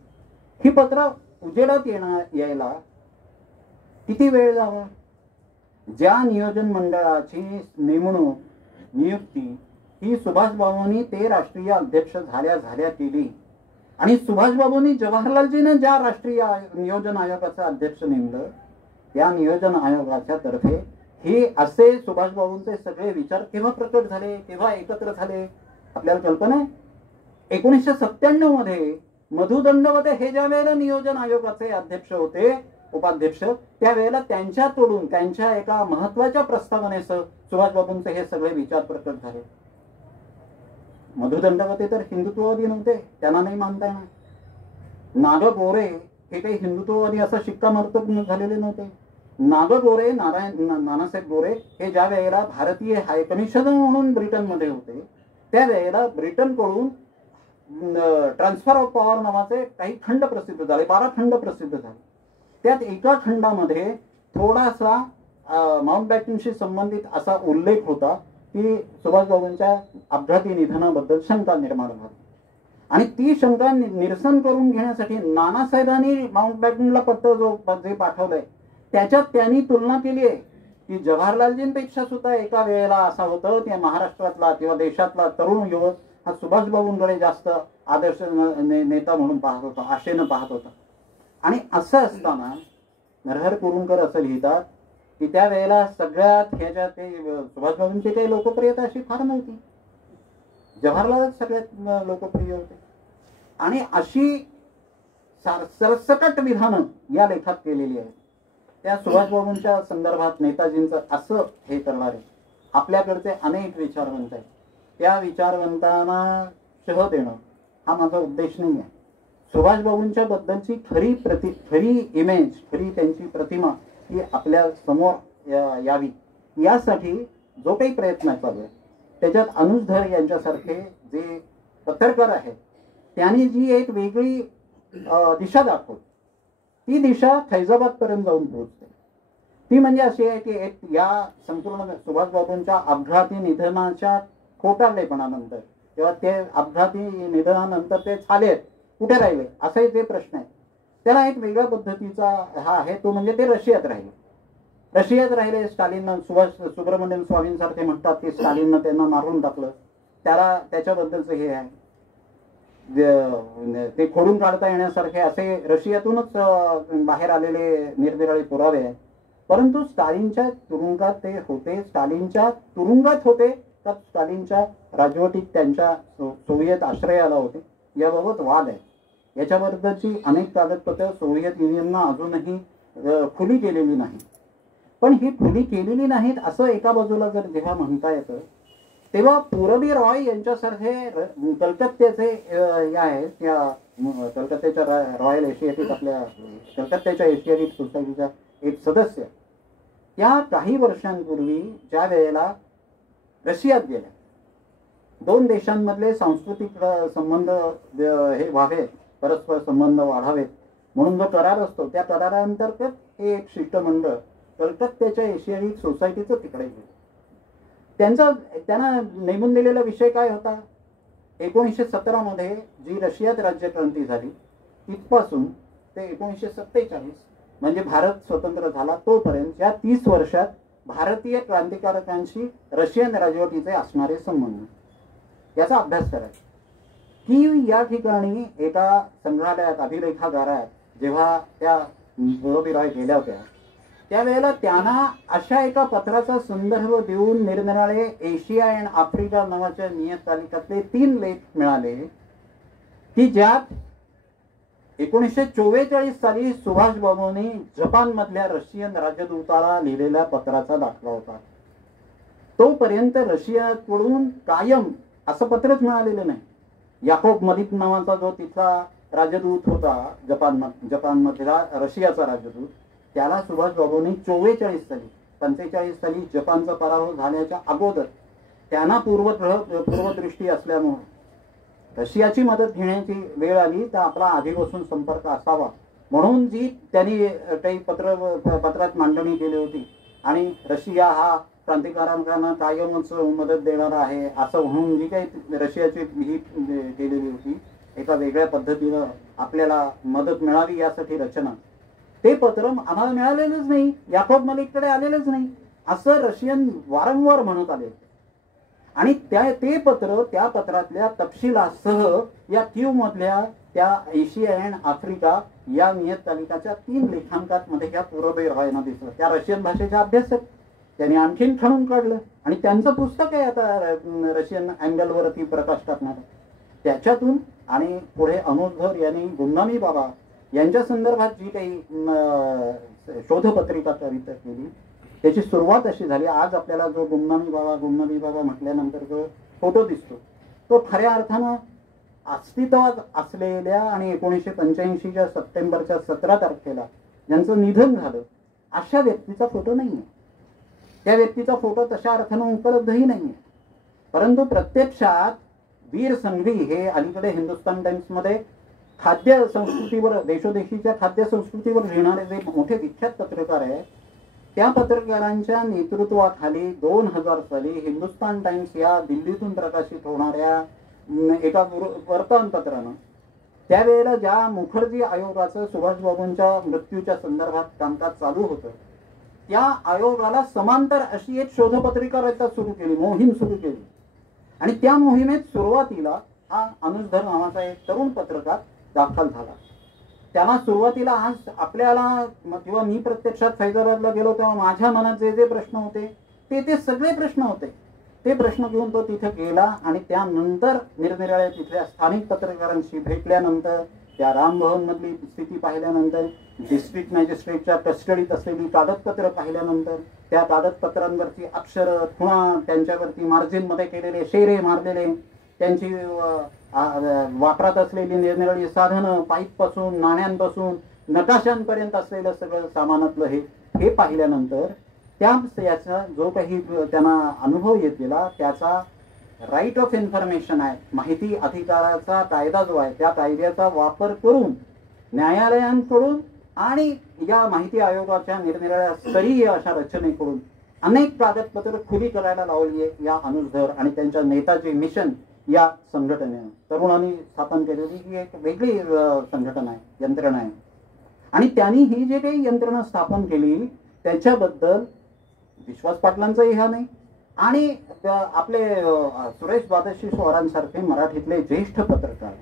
ही पत्र उजेडात यायला किती वेळ जावा. ज्या नियोजन मंडळाची नियुक्ती ही सुभाषबाबूंनी ते राष्ट्रीय अध्यक्ष झाल्या केली आणि सुभाषबाबूंनी जवाहरलालजींना ज्या राष्ट्रीय नियोजन आयोगाचा अध्यक्ष नेमलं त्या नियोजन आयोगाच्या तर्फे हे असे सुभाषबाबूंचे सगळे विचार केव्हा प्रकट झाले, केव्हा एकत्र झाले आपल्याला कल्पना आहे. 1997 मध्ये मधु दंडवते हे ज्या वेळेला नियोजन आयोगाचे अध्यक्ष होते, उपाध्यक्ष, त्यावेळेला त्यांच्याकडून त्यांच्या एका महत्वाच्या प्रस्तावनेसह सुभाषबाबूंचे हे सगळे विचार प्रकट झाले. मधु दंडवते तर हिंदुत्ववादी नव्हते, त्यांना नाही मानता येणार. नाग गोरे हे काही हिंदुत्ववादी असा शिक्कामोर्तब झालेले नव्हते. नाग गोरे, नानासाहेब गोरे हे ज्या वेळेला भारतीय हायकमिशनर म्हणून ब्रिटनमध्ये होते त्यावेळेला ब्रिटनकडून ट्रान्सफर ऑफ पॉवर नावाचे काही खंड प्रसिद्ध झाले, 12 खंड प्रसिद्ध झाले. त्यात एका खंडामध्ये थोडासा माउंटबॅटनशी संबंधित असा उल्लेख होता की सुभाषबाबूंच्या अपघाती निधनाबद्दल शंका निर्माण झाली आणि ती शंका निरसन करून घेण्यासाठी नानासाहेबांनी माउंटबॅटनला पत्र जे पाठवलंय त्याच्यात त्यांनी तुलना केली आहे की जवाहरलालजींपेक्षा सुद्धा एका वेळेला असा होतं त्या महाराष्ट्रातला किंवा देशातला तरुण युवक हा सुभाषबाबूंकडे जास्त आदर्श नेता म्हणून पाहत होता, आशेनं पाहत होता. आणि असं असताना नरहर कुरुंकर असं लिहितात की त्या वेळेला सगळ्यात ह्याच्या ते सुभाषबाबूंची काही लोकप्रियता अशी फार नव्हती, जवाहरलालच सगळ्यात लोकप्रिय होते. आणि अशी सरसकट विधानं या लेखात केलेली आहेत. त्या सुभाषबाबूंच्या संदर्भात नेताजींचं असं हे करणारे आपल्याकडचे अनेक विचारवंत आहेत. त्या विचारवंतांना शह देणं हा माझा उद्देश नाही आहे. सुभाषबाबूंच्या बद्दलची खरी इमेज, खरी त्यांची प्रतिमा ही आपल्या समोर यावी यासाठी जो काही प्रयत्न चालू आहे त्याच्यात अनुज धर यांच्यासारखे जे पत्रकार आहेत त्यांनी जी एक वेगळी दिशा दाखवली, ती दिशा फैजाबादपर्यंत जाऊन पोहोचते. ती म्हणजे अशी आहे की या संपूर्ण सुभाषबाबूंच्या अपघाती निधनाच्या खोटारडेपणानंतर किंवा ते अपघाती निधनानंतर ते झाले कुठे राहिले असाही ते प्रश्न आहे. त्याला एक वेगळ्या पद्धतीचा हा आहे, तो म्हणजे ते रशियात राहिले. स्टालिननं सुब्रमण्यम स्वामींसारखे म्हणतात की स्टालिननं त्यांना मारून टाकलं. त्याच्याबद्दलचं हे आहे, ते खोडून काढता येण्यासारखे असे रशियातूनच बाहेर आलेले निरनिराळे पुरावे आहेत. परंतु स्टालिनच्या तुरुंगात ते होते, स्टालिनच्या तुरुंगात होते तर स्टालिनच्या राजवटीत त्यांच्या सोव्हिएत आश्रयाला होते याबाबत वाद आहे. याच्याबद्दलची अनेक कागदपत्र सोव्हिएत युनियननं अजूनही खुली केलेली नाही. पण ही खुली केलेली नाहीत असं एका बाजूला जर जेव्हा म्हणता येतं तेव्हा पूरबी रॉय यांच्यासारखे कलकत्त्याचे आहेत, या कलकत्त्याच्या रॉयल एशियाटिक आपल्या कलकत्त्याच्या एशियाटिक सोसायटीचा एक सदस्य, या काही वर्षांपूर्वी ज्या वेळेला रशियात गेल्या, दोन देशांमधले सांस्कृतिक संबंध हे व्हावेत, परस्पर संबंध वाढावेत म्हणून जो करार असतो त्या कराराअंतर्गत हे एक शिष्टमंडळ कलकत्त्याच्या एशियाटिक सोसायटीचं तिकडे गेलं. त्यांना नेमून दिलेला विषय काय होता? 1917 मध्ये जी रशियात राज्यक्रांती झाली तिथपासून ते 1947 म्हणजे भारत स्वतंत्र झाला तोपर्यंत या 30 वर्षात भारतीय क्रांतिकारकांशी रशियन राजवटीचे असणारे संबंध याचा अभ्यास करायचा. की या ठिकाणी एका संग्रहालयात अभिलेखागारात जेव्हा त्या पूरबी रॉय गेल्या होत्या त्यावेळेला त्यांना अशा एका पत्राचा संदर्भ देऊन निरनिराळे एशिया अँड आफ्रिका नावाच्या नियतकालिकातले 3 लेख मिळाले की ज्यात 1944 साली सुभाषबाबूंनी जपानमधल्या रशियन राजदूताला लिहिलेल्या पत्राचा दाखला होता. तोपर्यंत रशियाकडून कायम असं पत्रच मिळालेलं नाही. याकोब मलिक नावाचा जो तिथला राजदूत होता जपानमधला रशियाचा राजदूत, त्याला सुभाषबाबूंनी 45 साली जपानचा पराभव झाल्याच्या अगोदर त्यांना पूर्वदृष्टी असल्यामुळे रशियाची मदत घेण्याची वेळ आली तर आपला आधीपासून संपर्क असावा म्हणून जी त्यांनी काही पत्रात मांडणी केली होती आणि रशिया हा क्रांतिकारकांना कायमच मदत देणार आहे असं म्हणून जी काही रशियाची ही केलेली होती एका वेगळ्या पद्धतीनं आपल्याला मदत मिळावी यासाठी रचना, ते पत्र आम्हाला मिळालेलंच नाही, याकोब मलिककडे आलेलंच नाही असं रशियन वारंवार म्हणत आले. आणि ते पत्र त्या पत्रातल्या तपशिलासह या क्यू मधल्या त्या एशिया अँड आफ्रिका या नियतकालिकाच्या 3 लेखांकात मध्ये या पूरबी रॉयना दिसलं. त्या रशियन भाषेच्या अभ्यासक त्यांनी आणखीन खणून काढलं आणि त्यांचं पुस्तक आहे आता रशियन अँगलवरती प्रकाश टाकणार त्याच्यातून. आणि पुढे अनुज धर यांनी गुमनामी बाबा यांच्या संदर्भात जी काही शोधपत्रिका केली त्याची सुरुवात अशी झाली. आज आपल्याला जो गुमनामी बाबा म्हटल्यानंतर जो फोटो दिसतो तो खऱ्या अर्थानं अस्तित्वात असलेल्या आणि 1985च्या सप्टेंबरच्या 17 तारखेला ज्यांचं निधन झालं अशा व्यक्तीचा फोटो नाही आहे. त्या व्यक्तीचा फोटो तशा अर्थानं उपलब्धही नाही आहे. परंतु प्रत्यक्षात वीर संघवी हे अलीकडे हिंदुस्तान टाइम्समध्ये खाद्य संस्कृतीवर, देशोदेशीच्या खाद्य संस्कृतीवर लिहिणारे जे मोठे विख्यात पत्रकार आहेत त्या पत्रकारांच्या नेतृत्वाखाली 2000 साली हिंदुस्तान टाइम्स या दिल्लीतून प्रकाशित होणाऱ्या एका वर्तमानपत्रानं त्यावेळेला ज्या मुखर्जी आयोगाचं सुभाषबाबूंच्या मृत्यूच्या संदर्भात कामकाज चालू होतं त्या आयोगाला समांतर अशी एक शोधपत्रिका मोहीम सुरू केली. आणि त्या मोहिमेत सुरुवातीला हा अनुज धर नावाचा एक तरुण पत्रकार दाखल झाला. त्याला सुरुवातीला आज आपल्याला किंवा मी प्रत्यक्षात फैजाबादला गेलो तेव्हा माझ्या मनात जे जे प्रश्न होते ते सगळे प्रश्न होते. ते प्रश्न घेऊन तो तिथे गेला आणि त्यानंतर निरनिराळ्या तिथल्या स्थानिक पत्रकारांशी भेटल्यानंतर त्या रामभवन मधली स्थिती पाहिल्यानंतर, डिस्ट्रिक्ट मॅजिस्ट्रेटच्या कस्टडीत असलेली कागदपत्र पाहिल्यानंतर, त्या कागदपत्रांवरची अक्षरं, खुणा, त्यांच्यावरती मार्जिनमध्ये केलेले शेरे मारलेले, त्यांची वापरात असलेली निरनिराळी साधनं, पाईपपासून नाण्यांपासून नकाशांपर्यंत असलेलं सगळं सामानातलं हे पाहिल्यानंतर याचा जो काही त्यांना अनुभव येत गेला, त्याचा राईट ऑफ इन्फॉर्मेशन आहे, माहिती अधिकाराचा कायदा जो आहे, त्या कायद्याचा वापर करून न्यायालयांकडून आणि या माहिती आयोगाच्या निरनिराळ्या स्तरीय अशा रचनेकडून अनेक कागदपत्र खुली करायला लावली आहे या अनुजधर आणि त्यांच्या नेताजी मिशन या संघटनेनं, तरुणांनी स्थापन केलेली ही एक वेगळी संघटना आहे, यंत्रणा आहे. आणि त्यांनी ही जे काही यंत्रणा स्थापन केली त्याच्याबद्दल विश्वास पाटलांचाही हा नाही आणि आपले सुरेश द्वादशी स्वारांसारखे मराठीतले ज्येष्ठ पत्रकार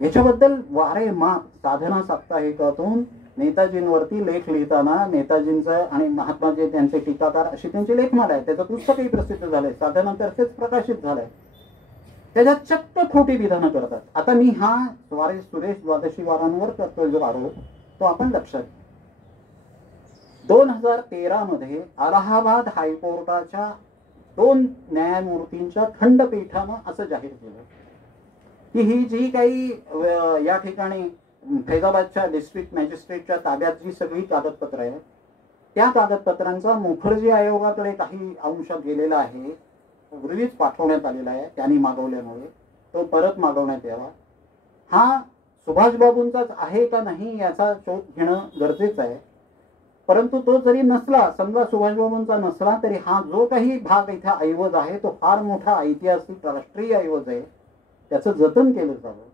याच्याबद्दल वारेमाप साधना साप्ताहिकातून नेताजींवरती लेख लिहिताना नेताजींचं आणि महात्माजी त्यांचे टीकाकार अशी त्यांची लेखमाला आहे. त्याचं पुस्तकही प्रसिद्ध झालंय, साधनातर्फेच प्रकाशित झालंय. त्याच्यात चक्क खोटी विधानं करतात. आता मी हा सुरेश द्वादशी वारांवर करतोय जो आरोप, तो आपण लक्षात घ्या. 2013 मध्ये अलाहाबाद हायकोर्टाच्या 2 न्यायमूर्तींच्या खंडपीठानं असं जाहीर केलं की ही जी काही या ठिकाणी फैजाबादच्या डिस्ट्रिक्ट मॅजिस्ट्रेटच्या ताब्यात जी सगळी कागदपत्र आहेत, त्या कागदपत्रांचा मुखर्जी आयोगाकडे काही अंश गेलेला आहे, पूर्वीच पाठवण्यात आलेला आहे, त्यांनी मागवल्यामुळे तो परत मागवण्यात यावा. हा सुभाषबाबूंचाच आहे का नाही याचा शोध घेणं गरजेचं आहे. परंतु तो जरी नसला, समजा सुभाषबाबूंचा नसला, तरी हा जो काही भाग इथे ऐवज आहे तो फार मोठा ऐतिहासिक राष्ट्रीय ऐवज आहे, त्याचं जतन केलं जावं.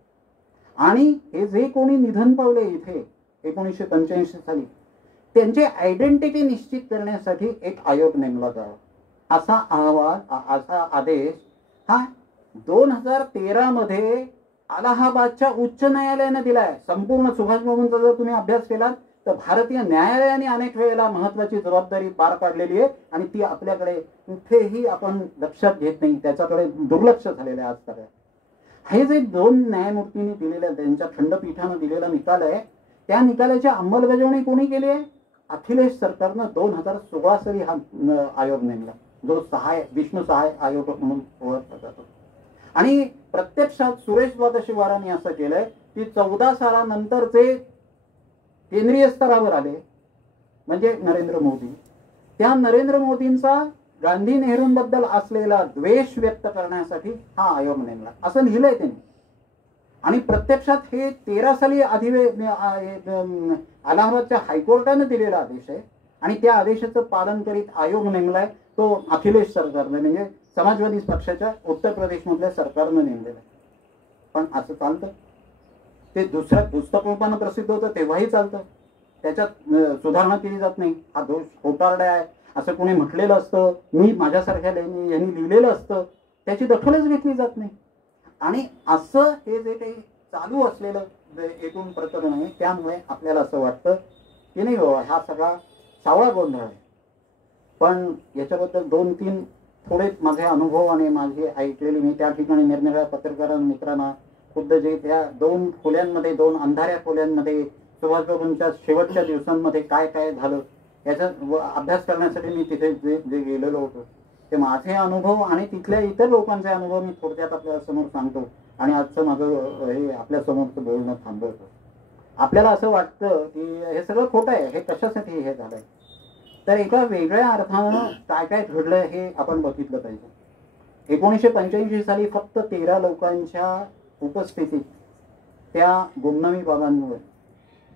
आणि हे जे कोणी निधन पावले इथे 1985 साली, त्यांची आयडेंटिटी निश्चित करण्यासाठी एक आयोग नेमला जावा, असा अहवाल, असा आदेश हा 2013 मध्ये अलाहाबादच्या उच्च न्यायालयाने दिलाय. संपूर्ण सुभाषबाबूंचा जर तुम्ही अभ्यास केला तर भारतीय न्यायालयाने अनेक वेळेला महत्वाची जबाबदारी पार पाडलेली आहे आणि ती आपल्याकडे कुठेही आपण लक्षात घेत नाही, त्याच्याकडे दुर्लक्ष झालेलं आहे आजपर्यंत. हे जे 2 न्यायमूर्तींनी दिलेल्या, त्यांच्या खंडपीठानं दिलेला निकाल आहे, त्या निकालाची अंमलबजावणी कोणी केली आहे? अखिलेश सरकारनं 2016 साली हा आयोग नेमला, जो विष्णू सहाय आयोग म्हणून ओळखला जातो. आणि प्रत्यक्षात सुरेश द्वादशी वारांनी असं केलंय की 14 सालानंतरचे केंद्रीय स्तरावर आले, म्हणजे नरेंद्र मोदी, त्या नरेंद्र मोदींचा गांधी नेहरूंबद्दल असलेला द्वेष व्यक्त करण्यासाठी हा आयोग नेमला, असं लिहिलंय त्यांनी. आणि प्रत्यक्षात हे 13 साली अलाहाबादच्या हायकोर्टानं दिलेला आदेश आहे आणि त्या आदेशाचं पालन करीत आयोग नेमलाय तो अखिलेश सरकारने, म्हणजे समाजवादी पक्षाच्या उत्तर प्रदेशमधल्या सरकारनं नेमलेला आहे. पण असं चालतं? ते दुसऱ्या पुस्तकरूपानं प्रसिद्ध होतं तेव्हाही चालतं, त्याच्यात सुधारणा केली जात नाही. हा दोष खोटारडा आहे असं कोणी म्हटलेलं असतं, मी माझ्यासारख्या यांनी लिहिलेलं असतं, त्याची दखलच घेतली जात नाही. आणि असं हे जे काही चालू असलेलं एकूण प्रकरण आहे, त्यामुळे आपल्याला असं वाटतं की नाही बाबा हा सगळा सावळा गोंधळ आहे. पण याच्याबद्दल 2-3 थोडे माझे अनुभव आणि माझे ऐकलेले, मी त्या ठिकाणी निरनिराळ्या पत्रकार मित्रांना खुद्द जे त्या 2 खोल्यांमध्ये, 2 अंधाऱ्या खोल्यांमध्ये सुभाषबाबूंच्या शेवटच्या दिवसांमध्ये काय काय झालं याचा अभ्यास करण्यासाठी मी तिथे जे गेलेलो होतो, ते माझे अनुभव आणि तिथल्या इतर लोकांचे अनुभव मी थोडक्यात आपल्या समोर सांगतो आणि आजचं माझं हे आपल्या समोरचं बोलणं थांबवतो. आपल्याला असं वाटतं की हे सगळं खोटं आहे, हे कशासाठी हे झालंय, तर एका वेगळ्या अर्थानं काय काय घडलं हे आपण बघितलं पाहिजे. 1985 साली फक्त 13 लोकांच्या उपस्थितीत त्या गुमनामी बाबांमुळे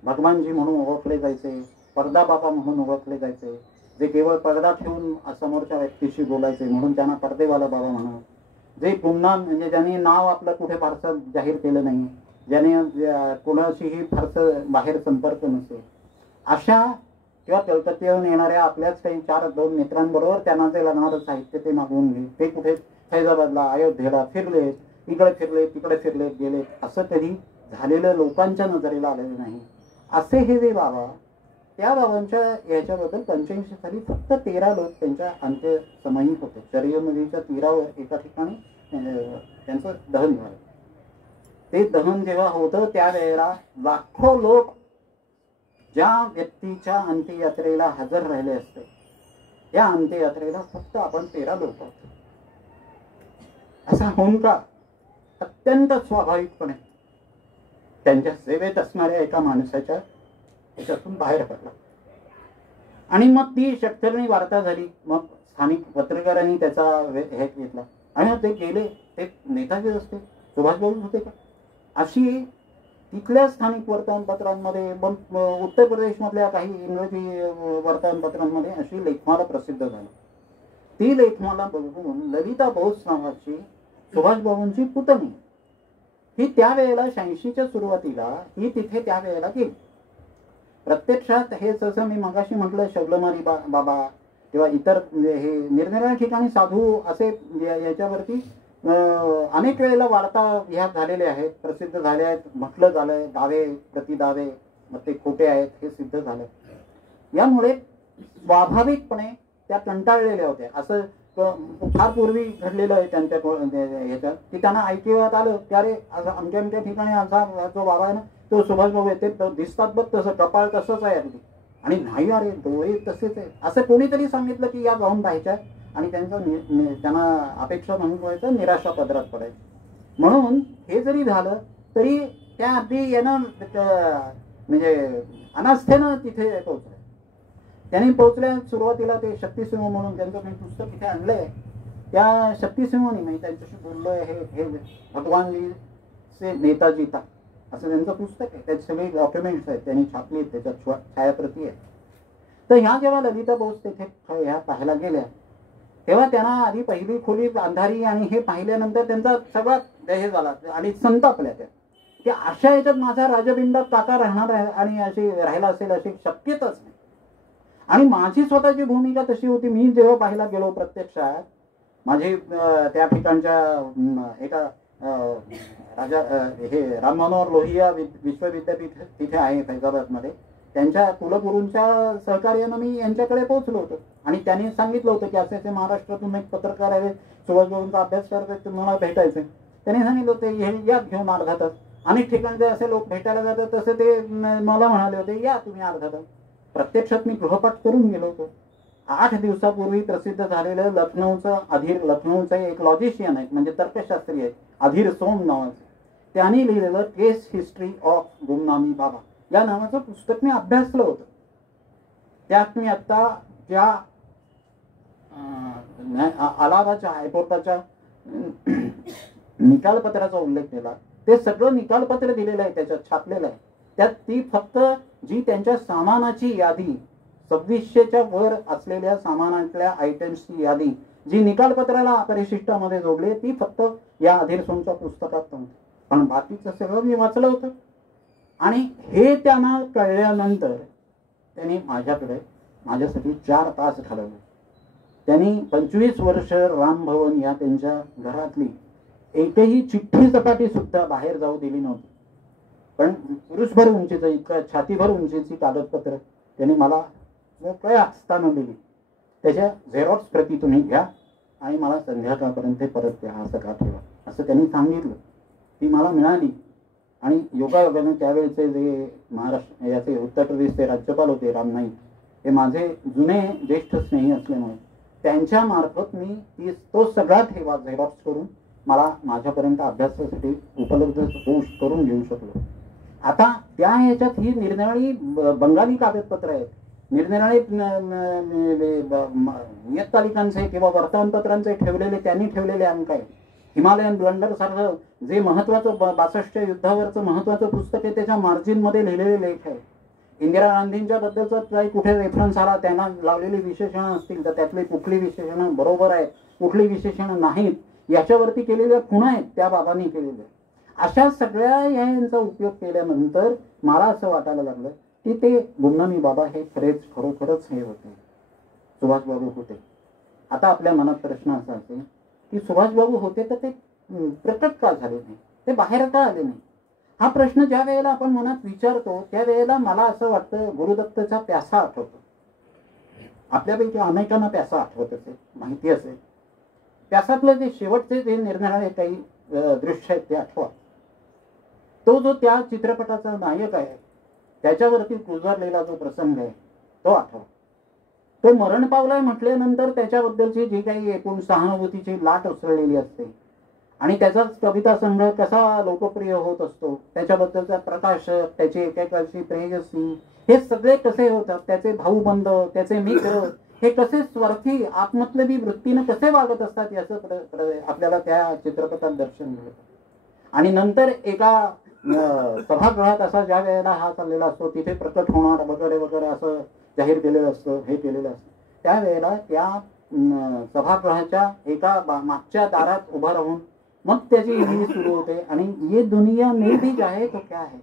भगवानजी म्हणून ओळखले जायचे, पडदा बाबा म्हणून ओळखले जायचे, जे केवळ पडदा ठेवून समोरच्या व्यक्तीशी बोलायचे म्हणून त्यांना पडदेवाला बाबा म्हणून, जे गुमनाम म्हणजे ज्यांनी नाव आपलं कुठे फारसं जाहीर केलं नाही, ज्याने कोणाशीही फारसं बाहेर संपर्क नसेल, अशा किंवा कलकत्त्याहून येणाऱ्या आपल्याच काही 4-2 मित्रांबरोबर त्यांना जे लागणारं साहित्य ते मागवून घे, ते कुठे फैजाबादला, अयोध्येला फिरले, इकडे फिरले, तिकडे फिरले गेले, असं कधी झालेलं लोकांच्या नजरेला आलेलं नाही. असे हे जे बाबा, त्या बाबांच्या याच्याबद्दल 85 साली फक्त 13 लोक त्यांच्या अंत्यसमयी होते. शरयू नदीच्या तीरावर एका ठिकाणी त्यांचं दहन झालं. ते दहन जेव्हा होतं त्यावेळेला लाखो लोक ज्या व्यक्तीच्या अंत्ययात्रेला हजर राहिले असते, या अंत्ययात्रेला फक्त आपण 13 लोक आहोत. असा हुंकार अत्यंत स्वाभाविकपणे त्यांच्या सेवेत असणाऱ्या एका माणसाच्या याच्यातून बाहेर पडला. आणि मग ती षटकर्णी वार्ता झाली. मग स्थानिक पत्रकारांनी त्याचा हे घेतला आणि ते गेले. ते नेताजी असते, सुभाषबाबू होते का, अशी तिथल्या स्थानिक वर्तमानपत्रांमध्ये, उत्तर प्रदेशमधल्या काही इंग्रजी वर्तमानपत्रांमध्ये अशी लेखमाला प्रसिद्ध झाली. ती लेखमाला बघून ललिता बोस नावाची सुभाषबाबूंची पुतणी, ही त्यावेळेला 86च्या सुरुवातीला ही तिथे त्यावेळेला गेली. प्रत्यक्षात हे जसं मी मगाशी म्हटलं, शबलमारी बाबा किंवा इतर हे निरनिराळ्या ठिकाणी साधू असे याच्यावरती अनेक वेळेला वार्ता ह्या झालेल्या आहेत, प्रसिद्ध झाल्या आहेत, म्हटलं झालंय, दावे प्रतिदावे मग ते खोटे आहेत हे सिद्ध झालं. यामुळे स्वाभाविकपणे त्या कंटाळलेल्या होत्या. असं फार पूर्वी घडलेलं आहे त्यांच्या ह्याच्यात की त्यांना ऐकिवात आलं की अरे आमच्या आमच्या ठिकाणी असा जो बाबा आहे ना तो सुभाषबाबू आहे, ते दिसतात बघ तसं, कपाळ तसंच आहे अगदी, आणि नाही अरे डोळे तसेच आहे. असं कोणीतरी सांगितलं की या जाऊन पाहायच्या आणि त्यांना अपेक्षा म्हणून व्हायचं, निराशा पदरात पडायची. म्हणून हे जरी झालं तरी त्या अगदी यानं म्हणजे अनास्थेनं तिथे पोहोचलं. त्यांनी पोहोचल्या सुरुवातीला ते शक्तिसिंह म्हणून त्यांचं मी पुस्तक इथे आणलंय. त्या शक्तिसिंहांनी मी त्यांच्याशी बोललोय, हे भगवानजीचे नेताजी ता असं त्यांचं पुस्तक आहे. त्याचे सगळे डॉक्युमेंट्स आहेत, त्यांनी छापली आहेत, त्याच्यात छायाप्रती आहेत. तर ह्या जेव्हा ललिता बोस तिथे ह्या पाहायला गेल्या तेव्हा त्यांना आधी पहिली खोली अंधारी आणि हे पाहिल्यानंतर त्यांचा सगळा हे झाला आणि संतापल्या त्या की अशा याच्यात माझा राजबिंडात काका राहणार आहे आणि अशी राहायला असेल अशी शक्यताच नाही. आणि माझी स्वतःची भूमिका तशी होती, मी जेव्हा पाहायला गेलो प्रत्यक्षात माझी त्या ठिकाणच्या एका राजा हे राम मनोहर लोहिया विश्वविद्यापीठ तिथे आहे फैजाबादमध्ये, त्यांच्या कुलगुरूंच्या सहकार्यानं मी यांच्याकडे पोहोचलो होतो. आणि त्यांनी सांगितलं होतं की असे असे महाराष्ट्रातून एक पत्रकार आहे, सुभाषबाबूंचा अभ्यास करतात, तुम्हाला भेटायचं. त्यांनी सांगितलं होते हे या घेऊन अर्धा तास. अनेक ठिकाणचे असे लोक भेटायला जातात तसे ते मला म्हणाले होते या तुम्ही अर्धा तास. प्रत्यक्षात मी गृहपाठ करून गेलो होतो. 8 दिवसापूर्वी प्रसिद्ध झालेलं लखनौचं एक लॉजिशियन आहे, म्हणजे तर्कशास्त्री आहे, अधीर सोम नावाचं, त्यांनी लिहिलेलं केस हिस्ट्री ऑफ गुमनामी बाबा या नावाचं पुस्तक मी अभ्यासलं होतं. त्यात मी आता ज्या अलाहाबादच्या हायकोर्टाच्या निकालपत्राचा उल्लेख केला ते सगळं निकालपत्र दिलेलं आहे, त्याच्यात छापलेलं आहे. त्यात ती फक्त जी त्यांच्या सामानाची यादी 2600च्या वर असलेल्या सामानातल्या आयटम्सची यादी जी निकालपत्राला परिशिष्टामध्ये जोडली ती फक्त या अधीर सोमच्या पुस्तकात नव्हती, पण बाकीचं सगळं मी वाचलं होतं. आणि हे त्यांना कळल्यानंतर त्यांनी माझ्यासाठी 4 तास घालवले. त्यांनी 25 वर्ष रामभवन या त्यांच्या घरातली एकही चिठ्ठी चपाटी सुद्धा बाहेर जाऊ दिली नव्हती. पण पुरुषभर उंचीचं इतकं छातीभर उंचीची कागदपत्र त्यांनी मला मोकळ्या हस्तानं दिली. त्याच्या झेरॉक्स प्रती तुम्ही घ्या आणि मला संध्याकाळपर्यंत परत द्या, असं का ठेवा असं त्यांनी सांगितलं. ती मला मिळाली. आणि योगायोगानं त्यावेळेचे जे महाराष्ट्र याचे उत्तर प्रदेशचे राज्यपाल होते राम नाईक, हे माझे जुने ज्येष्ठ स्नेही असल्यामुळे त्यांच्या मार्फत मी तो सगळा ठेवा झेरॉक्स करून मला माझ्यापर्यंत अभ्यासासाठी उपलब्ध करून घेऊ शकलो. आता त्या याच्यात ही निरनिराळी बंगाली कागदपत्र आहेत, निरनिराळे नियतकालिकांचे किंवा वर्तमानपत्रांचे त्यांनी ठेवलेले अंक आहे. हिमालयन ब्लंडर सारखं जे महत्वाचं 62च्या युद्धावरचं महत्वाचं पुस्तक आहे त्याच्या मार्जिनमध्ये लिहिलेले लेख आहे. इंदिरा गांधींच्या बद्दलचा काही कुठे रेफरन्स आला, त्यांना लावलेली विशेषणं असतील तर त्यातली कुठली विशेषणं बरोबर आहेत, कुठली विशेषणं नाहीत, याच्यावरती केलेल्या खुणा आहेत त्या बाबांनी केलेल्या. अशा सगळ्या यांचा उपयोग केल्यानंतर मला असं वाटायला लागलं की ते गुमनामी बाबा हे खरोखरच हे होते, सुभाषबाबू होते. आता आपल्या मनात प्रश्न असा असेल की सुभाषबाबू होते तर ते प्रकट का झाले नाही, ते बाहेर का आले नाही. हा प्रश्न ज्या वेळेला आपण मनात विचारतो त्यावेळेला मला असं वाटतं गुरुदत्तचा प्यासा आठवतो. आपल्यापैकी अनेकांना प्यासा आठवत असेल, माहिती असेल. प्यासातलं जे शेवटचे जे निरनिराळे काही दृश्य आहेत ते आठवा. तो जो त्या चित्रपटाचा नायक आहे त्याच्यावरती गुजरलेला जो प्रसंग आहे तो आठवा. तो मरण पावलाय म्हटल्यानंतर त्याच्याबद्दलची जी काही एकूण सहानुभूतीची लाट उसळलेली असते आणि त्याचाच कविता संग्रह कसा लोकप्रिय होत असतो, त्याच्याबद्दलचा प्रकाशक, त्याची एकेकाची प्रेयसी, हे सगळे कसे होतात, त्याचे भाऊबंद, त्याचे मित्र हे कसे स्वार्थी आत्मतलबी वृत्तीने कसे वागत असतात याचं आपल्याला त्या चित्रपटात दर्शन मिळतं. आणि नंतर एका सभागृहात असा ज्या वेळेला हा चाललेला असतो तिथे प्रकट होणार वगैरे वगैरे असं जाहीर केलेलं असतं, हे केलेलं असतं. त्यावेळेला त्या सभागृहाच्या एका मागच्या दारात उभा राहून मग त्याची हिंदी सुरू होते आणि ये दुनिया में भी जाए तो क्या है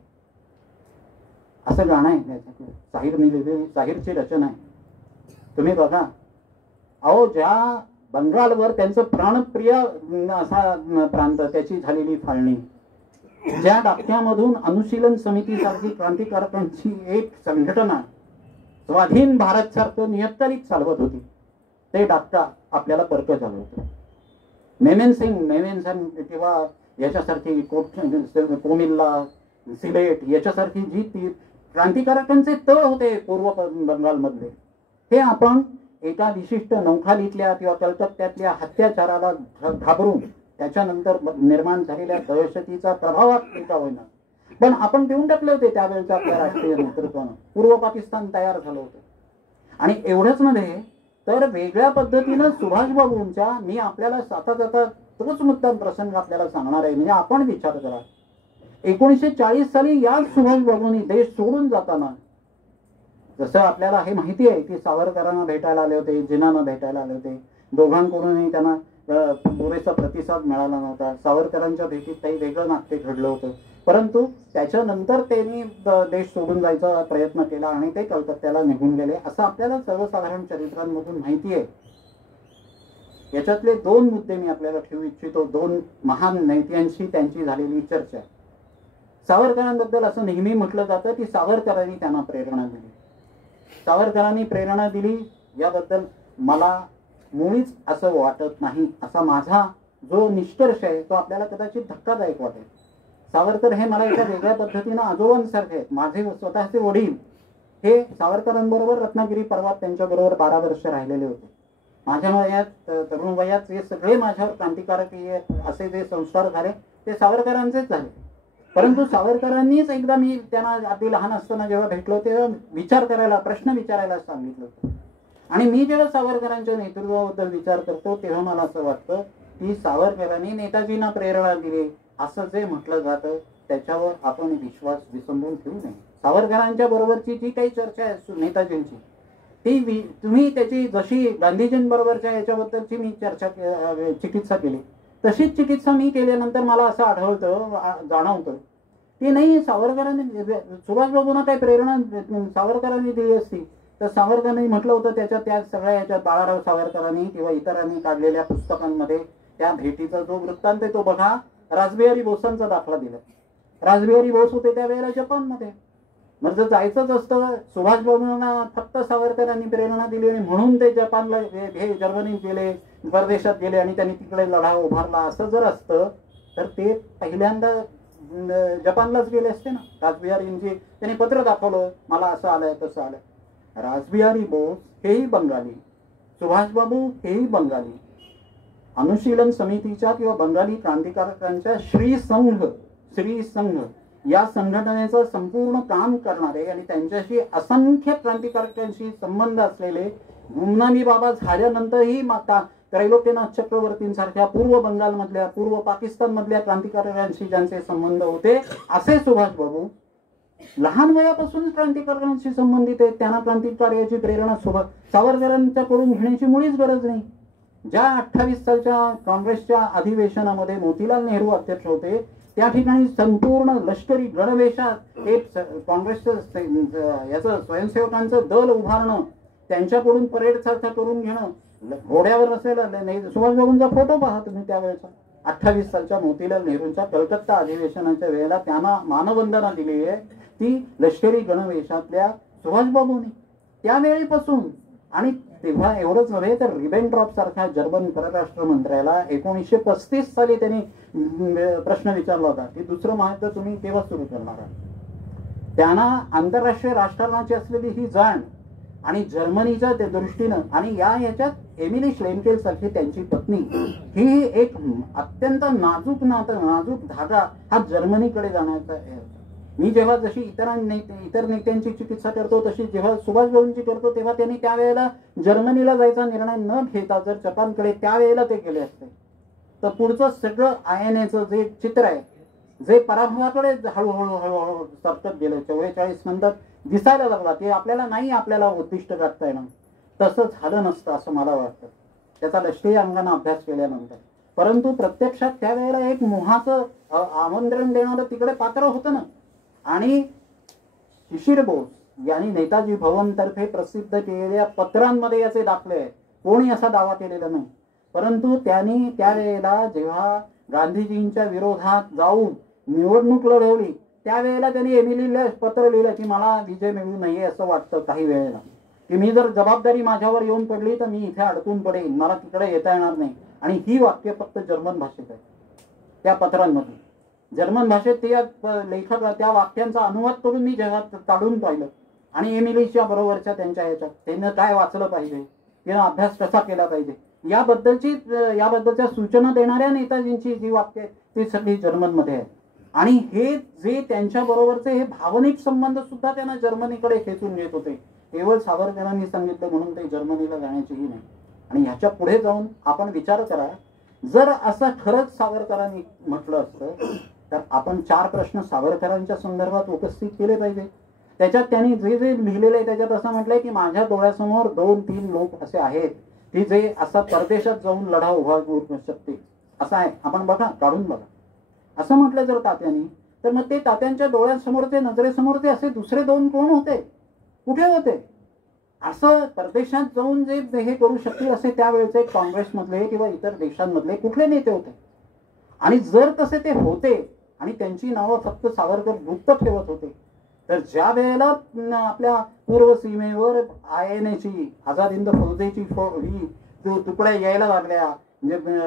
असं गाणं आहे त्याच्यातलं. साहिरने लिहिलेली, साहिरची रचना आहे. तुम्ही बघा, अहो ज्या बंगालवर त्यांचं प्राणप्रिय असा प्रांत, त्याची झालेली फाळणी, ज्या डाक्यामधून अनुशीलन समितीसारखी क्रांतिकारकांची एक संघटना स्वाधीन भारत सारखं नियतकालिक चालवत होती, ते डाक्का आपल्याला परक झालं होतं. मेमेन किंवा याच्यासारखी कोमिल्ला, सिलेट याच्यासारखी जी ती क्रांतिकारकांचे तळ होते पूर्व बंगालमधले, हे आपण एका विशिष्ट नौखालीतल्या किंवा कलकत्त्यातल्या अत्याचाराला घाबरून त्याच्यानंतर निर्माण झालेल्या दहशतीचा प्रभावात एका होईना पण आपण देऊन टाकले होते त्यावेळेच्या आपल्या राष्ट्रीय नेतृत्वानं. पूर्व पाकिस्तान तयार झालं होतं. आणि एवढंच नव्हे तर वेगळ्या पद्धतीनं सुभाषबाबूंच्या, मी आपल्याला जाता जाता तोच मुद्दा प्रसंग आपल्याला सांगणार आहे. म्हणजे आपण विचार करा, 1940 साली याच सुभाषबाबूंनी देश सोडून जाताना, जसं आपल्याला हे माहिती आहे की सावरकरांना भेटायला आले होते, जिनांना भेटायला आले होते, दोघांकडूनही त्यांना पुरेसा प्रतिसाद मिळाला नव्हता. सावरकरांच्या भेटीत काही वेगळं नाट्य घडलं होतं, परंतु त्याच्यानंतर त्यांनी देश सोडून जायचा प्रयत्न केला आणि ते कलकत्त्याला निघून गेले, असं आपल्याला सर्वसाधारण चरित्रांमधून माहिती आहे. याच्यातले 2 मुद्दे मी आपल्याला ठेवू इच्छितो, 2 महान नेत्यांशी त्यांची झालेली चर्चा. सावरकरांबद्दल असं नेहमी म्हटलं जातं की सावरकरांनी त्यांना प्रेरणा दिली. सावरकरांनी प्रेरणा दिली याबद्दल मला मुळीच असं वाटत नाही. असा माझा जो निष्कर्ष आहे तो आपल्याला कदाचित धक्कादायक वाटेल. सावरकर हे मला एका वेगळ्या पद्धतीनं आजोबांसारखे आहेत. माझे स्वतःचे वडील हे सावरकरांबरोबर रत्नागिरी पर्वात त्यांच्याबरोबर 12 वर्ष राहिलेले होते. माझ्या वयात, तरुण वयात हे सगळे माझ्यावर क्रांतिकारकीय असे जे संस्कार झाले ते सावरकरांचेच झाले. परंतु सावरकरांनीच एकदा, मी त्यांना अगदी लहान असताना जेव्हा भेटलो तेव्हा विचार करायला, प्रश्न विचारायला सांगितलं होतं. आणि मी जेव्हा सावरकरांच्या नेतृत्वाबद्दल विचार करतो तेव्हा मला असं वाटतं की सावरकरांनी नेताजींना प्रेरणा दिली असं जे म्हटलं जातं त्याच्यावर आपण विश्वास विसंबून ठेवू नये. सावरकरांच्या बरोबरची जी काही चर्चा आहे नेताजींची, ती तुम्ही त्याची जशी गांधीजींबरोबरच्या याच्याबद्दलची मी चिकित्सा केली तशीच चिकित्सा मी केल्यानंतर मला असं जाणवतं की नाही, सावरकरांनी, सुभाषबाबूंना काही प्रेरणा सावरकरांनी दिली असती तर सावरकरांनी म्हटलं होतं त्या सगळ्या याच्यात बाळाराव सावरकरांनी किंवा इतरांनी काढलेल्या पुस्तकांमध्ये त्या भेटीचा जो वृत्तांत आहे तो बघा. रासबिहारी बोसांचा दाखला दिला. रासबिहारी बोस होते त्यावेळेला जपानमध्ये. मग जर जायचंच असतं, सुभाषबाबूंना फक्त सावरकरांनी प्रेरणा दिली आणि म्हणून ते जपानला, हे जर्मनीत गेले, परदेशात गेले आणि त्यांनी तिकडे लढा उभारला, असं जर असतं तर ते पहिल्यांदा जपानलाच गेले असते ना. रासबिहारींची त्यांनी पत्र दाखवलं, मला असं आलंय तसं आलंय. रासबिहारी बोस हेही बंगाली, सुभाषबाबू हेही बंगाली. अनुशीलन समितीच्या किंवा बंगाली क्रांतिकारकांच्या श्री संघ या संघटनेचं संपूर्ण काम करणारे आणि त्यांच्याशी असंख्य क्रांतिकारकांशी संबंध असलेले, गुमनामी बाबा झाल्यानंतरही माता त्रैलोक्यनाथ चक्रवर्तींसारख्या पूर्व बंगालमधल्या, पूर्व पाकिस्तानमधल्या क्रांतिकारकांशी ज्यांचे संबंध होते असे सुभाषबाबू लहान वयापासून क्रांतिकारकांशी संबंधित आहेत. त्यांना क्रांतिकार्याची प्रेरणा सावरकरांच्याकडून घेण्याची मुळीच गरज नाही. ज्या 28 सालच्या काँग्रेसच्या अधिवेशनामध्ये मोतीलाल नेहरू अध्यक्ष होते त्या ठिकाणी संपूर्ण लष्करी गणवेशात एक काँग्रेसचं याचं स्वयंसेवकांचं दल उभारणं, त्यांच्याकडून परेड सारखं करून घेणं, घोड्यावर असलेला सुभाषबाबूंचा फोटो पहा तुम्ही त्यावेळेचा. 28 सालच्या मोतीलाल नेहरूंच्या कलकत्ता अधिवेशनाच्या वेळेला त्यांना मानवंदना दिली आहे ती लष्करी गणवेशातल्या सुभाषबाबूंनी. त्यावेळीपासून आणि तेव्हा एवढंच नव्हे तर रिबेनट्रॉप सारख्या जर्मन परराष्ट्र मंत्र्याला 1935 साली त्यांनी प्रश्न विचारला होता की दुसरं महायुद्ध तुम्ही केव्हा सुरू करणार आहात. त्यांना आंतरराष्ट्रीय राजकारणाची असलेली ही जाण आणि जर्मनीच्या दृष्टीनं आणि याच्यात एमिली श्लेनकेल सारखी त्यांची पत्नी ही एक अत्यंत नाजूक नाजूक धागा हा जर्मनीकडे जाण्याचा आहे. मी जेव्हा जशी इतर नेत्यांची चिकित्सा करतो तशी जेव्हा सुभाष भाऊंची करतो तेव्हा त्यांनी त्यावेळेला जर्मनीला जायचा निर्णय न घेता जर जपानकडे त्यावेळेला ते केले असते तर पुढचं सगळं आयएनएचं जे चित्र आहे जे पराभवाकडे हळूहळू सरकत गेलं 44 नंतर दिसायला लागला की आपल्याला उद्दिष्ट गाठता येणार. तसं झालं नसतं असं मला वाटतं त्याचा लष्करी अंगाने अभ्यास केल्यानंतर. परंतु प्रत्यक्षात त्यावेळेला एक मोहाचं आमंत्रण देणारं तिकडे पात्र होतं ना. आणि शिशिर बोस यांनी नेताजी भवन तर्फे प्रसिद्ध केलेल्या पत्रांमध्ये याचे दाखले आहे. कोणी असा दावा केलेला नाही. परंतु त्यांनी त्यावेळेला जेव्हा गांधीजींच्या विरोधात जाऊन निवडणूक लढवली त्यावेळेला त्यांनी एमिलीला पत्र लिहिलं की मला विजय मिळू नये असं वाटतं काही वेळेला, की मी जर जबाबदारी माझ्यावर येऊन पडली तर मी इथे अडकून पडेन, मला तिकडे येता येणार नाही. आणि ही वाक्य फक्त जर्मन भाषेत आहे. त्या पत्रांमध्ये जर्मन भाषेत लेखक त्या वाक्यांचा अनुवाद करून मी जेव्हा काढून पाहिलं आणि एमिलीच्या बरोबरच्या त्यांच्या ह्याच्यात त्यांनी काय वाचलं पाहिजे किंवा अभ्यास कसा केला पाहिजे याबद्दलच्या सूचना देणाऱ्या नेताजींची जी वाक्य आहेत ती सगळी जर्मनमध्ये आहे. आणि हे जे त्यांच्या बरोबरचे हे भावनिक संबंध सुद्धा त्यांना जर्मनीकडे खेचून घेत होते. केवळ सावरकरांनी सांगितलं म्हणून ते जर्मनीला जाण्याचीही नाही. आणि ह्याच्या पुढे जाऊन आपण विचार करा, जर असं खरंच सावरकरांनी म्हटलं असतं तर आपण 4 प्रश्न सावरकरांच्या संदर्भात उपस्थित केले पाहिजे. त्याच्यात त्यांनी जे जे लिहिलेलं आहे त्याच्यात असं म्हटलंय की माझ्या डोळ्यासमोर 2-3 लोक असे आहेत की जे असा परदेशात जाऊन लढा उभा करू शकते असं आहे. आपण बघा, काढून बघा. असं म्हटलं जर तात्यांनी तर मग ते तात्यांच्या डोळ्यासमोरचे नजरेसमोरचे असे दुसरे 2 कोण होते, कुठे होते? असं परदेशात जाऊन जे हे करू शकतील असे त्यावेळेचे काँग्रेसमधले किंवा इतर देशांमधले कुठले नेते होते? आणि जर तसे ते होते आणि त्यांची नावं फक्त सावरकर गुप्त ठेवत होते तर ज्या वेळेला आपल्या पूर्व सीमेवर आयएनएची आझाद हिंद फौजेची तुकड्या यायला लागल्या,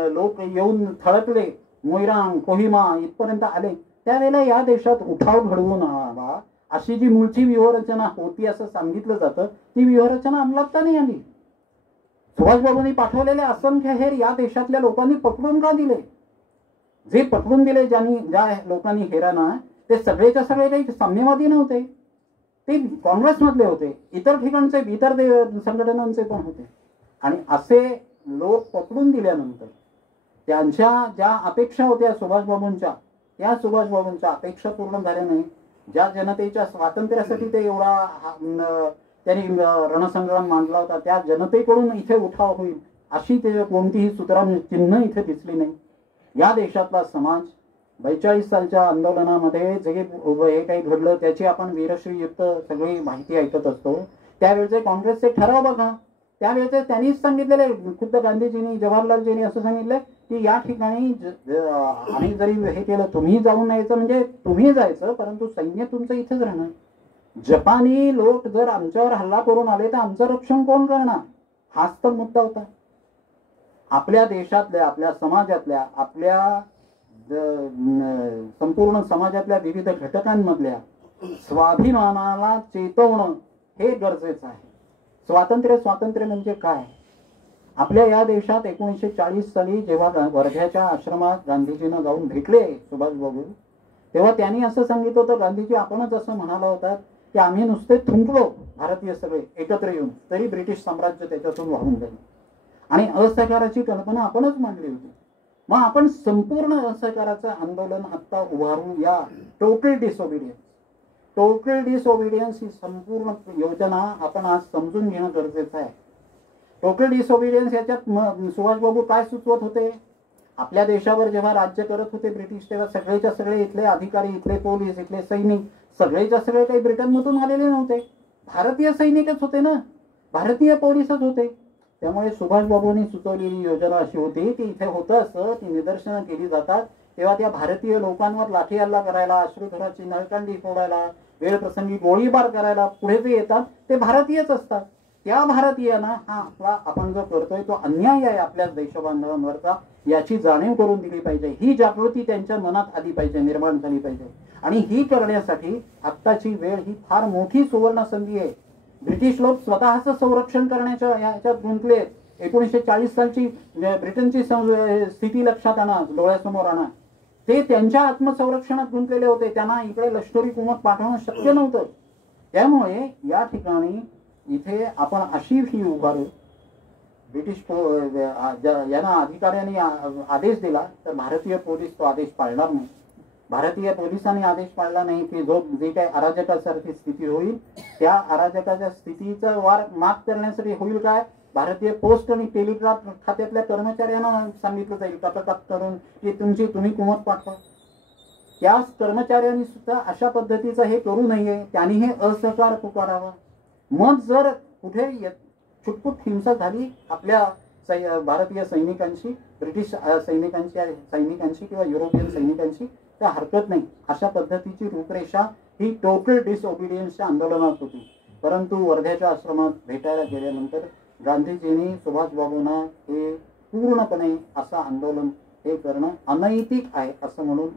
लोक येऊन थळकले, मोईरांग कोहिमा इथपर्यंत आले, त्यावेळेला या देशात उठाव घडवून आणावा अशी जी मूळची व्यूहरचना होती असं सांगितलं जातं, ती व्यूहरचना अंमलात नाही आली. सुभाषबाबूंनी पाठवलेले असंख्य हेर या देशातल्या लोकांनी पकडून का दिले? जे पकडून दिले ज्या लोकांनी हेरांना ते सगळेच्या सगळे काही साम्यवादी नव्हते, ते काँग्रेसमधले होते, इतर ठिकाणचे इतर संघटनांचे पण होते. आणि असे लोक पकडून दिल्यानंतर त्यांच्या ज्या अपेक्षा होत्या सुभाषबाबूंच्या त्या सुभाषबाबूंच्या अपेक्षा पूर्ण झाल्या नाही. ज्या जनतेच्या स्वातंत्र्यासाठी ते एवढा त्यांनी रणसंग्राम मांडला होता त्या जनतेकडून इथे उठाव होईल अशी ते कोणतीही सूत्रम चिन्ह इथे दिसली नाही. या देशातला समाज 42 सालच्या आंदोलनामध्ये जे हे काही घडलं त्याची आपण वीरश्रीयुक्त सगळी माहिती ऐकत असतो. त्यावेळेचे काँग्रेसचे ठराव बघा, त्यावेळेचे त्यांनीच सांगितलेले, खुद्द गांधीजींनी जवाहरलालजींनी असं सांगितलं की या ठिकाणी आम्ही जरी हे केलं तुम्ही जाऊन यायचं म्हणजे तुम्ही जायचं परंतु सैन्य तुमचं इथेच राहणार. जपानी लोक जर आमच्यावर हल्ला करून आले तर आमचं रक्षण कोण करणार? हाच तर मुद्दा होता. आपल्या देशातल्या, आपल्या समाजातल्या, आपल्या संपूर्ण समाजातल्या विविध घटकांमधल्या स्वाभिमानाला चेतवणं हे गरजेचं आहे. स्वातंत्र्य म्हणजे काय? आपल्या या देशात 1940 साली जेव्हा वर्ध्याच्या आश्रमात गांधीजींना जाऊन भेटले सुभाषबाबू, तेव्हा त्यांनी असं सांगितलं होतं, गांधीजी आपणच असं म्हणाला होता की आम्ही नुसते थुंकलो भारतीय सगळे एकत्र येऊन तरी ब्रिटिश साम्राज्य त्याच्यातून वाहून जाईल. आणि असहकाराची कल्पना आपणच मांडली होती. मग आपण संपूर्ण असहकाराचं आंदोलन आता उभारू या. टोटल डिसओबिडियन्स ही संपूर्ण योजना आपण आज समजून घेणं गरजेचं आहे. टोटल डिसओबिडियन्स याच्यात सुभाषबाबू काय सुचवत होते? आपल्या देशावर जेव्हा राज्य करत होते ब्रिटिश तेव्हा सगळेच्या सगळे इथले अधिकारी, इथले पोलीस, इथले सैनिक सगळेच्या सगळे काही ब्रिटनमधून आलेले नव्हते, भारतीय सैनिकच होते ना, भारतीय पोलीसच होते. त्यामुळे सुभाषबाबूंनी सुचवलेली योजना अशी होती की इथे होतं असं ती निदर्शनं केली जातात तेव्हा त्या भारतीय लोकांवर लाठी हल्ला करायला, अश्रुधुराची नळकांडी फोडायला, वेळ प्रसंगी गोळीबार करायला पुढे जे येतात ते भारतीयच असतात. त्या भारतीयांना हा आपला आपण जो करतोय तो अन्याय आहे आपल्या देशबांधवांवरचा, याची जाणीव करून दिली पाहिजे. ही जागृती त्यांच्या मनात आली पाहिजे, निर्माण झाली पाहिजे. आणि ही करण्यासाठी आत्ताची वेळ ही फार मोठी सुवर्ण संधी आहे. ब्रिटिश लोक स्वतःचं संरक्षण करण्याच्या याच्यात गुंतले. 1940 सालची ब्रिटनची स्थिती लक्षात आणा, डोळ्यासमोर आणा. ते त्यांच्या आत्मसंरक्षणात गुंतलेले होते. त्यांना इकडे लष्करी कुमक पाठवणं शक्य नव्हतं. त्यामुळे या ठिकाणी इथे आपण अशी ही उभारू. ब्रिटिश यांना अधिकाऱ्यांनी आदेश दिला तर भारतीय पोलीस तो आदेश पाळणार नाही. भारतीय पोलिसांनी आदेश पाळला नाही की जे काही अराजकासारखी स्थिती होईल त्या अराजकाच्या स्थितीचा वार मात करण्यासाठी होईल काय, भारतीय पोस्ट आणि टेलिग्राफ खात्यातल्या कर्मचाऱ्यांना सांगितलं जाईल कटकट करून की तुम्ही कुमक पाठवा. त्याच कर्मचाऱ्यांनी सुद्धा अशा पद्धतीचं हे करू नये, त्यांनी हे असहकार पुकारावा. मग जर कुठे छुटपुट हिंसा झाली आपल्या भारतीय सैनिकांची, ब्रिटिश सैनिकांची किंवा युरोपियन सैनिकांची, तर हरकत नाही. अशा पद्धतीची रूपरेषा ही टोटल डिसओबिडियन्सच्या आंदोलनात होती. परंतु वर्ध्याच्या आश्रमात भेटायला गेल्यानंतर गांधीजींनी सुभाषबाबूंना हे पूर्णपणे असं आंदोलन हे करणं अनैतिक आहे असं म्हणून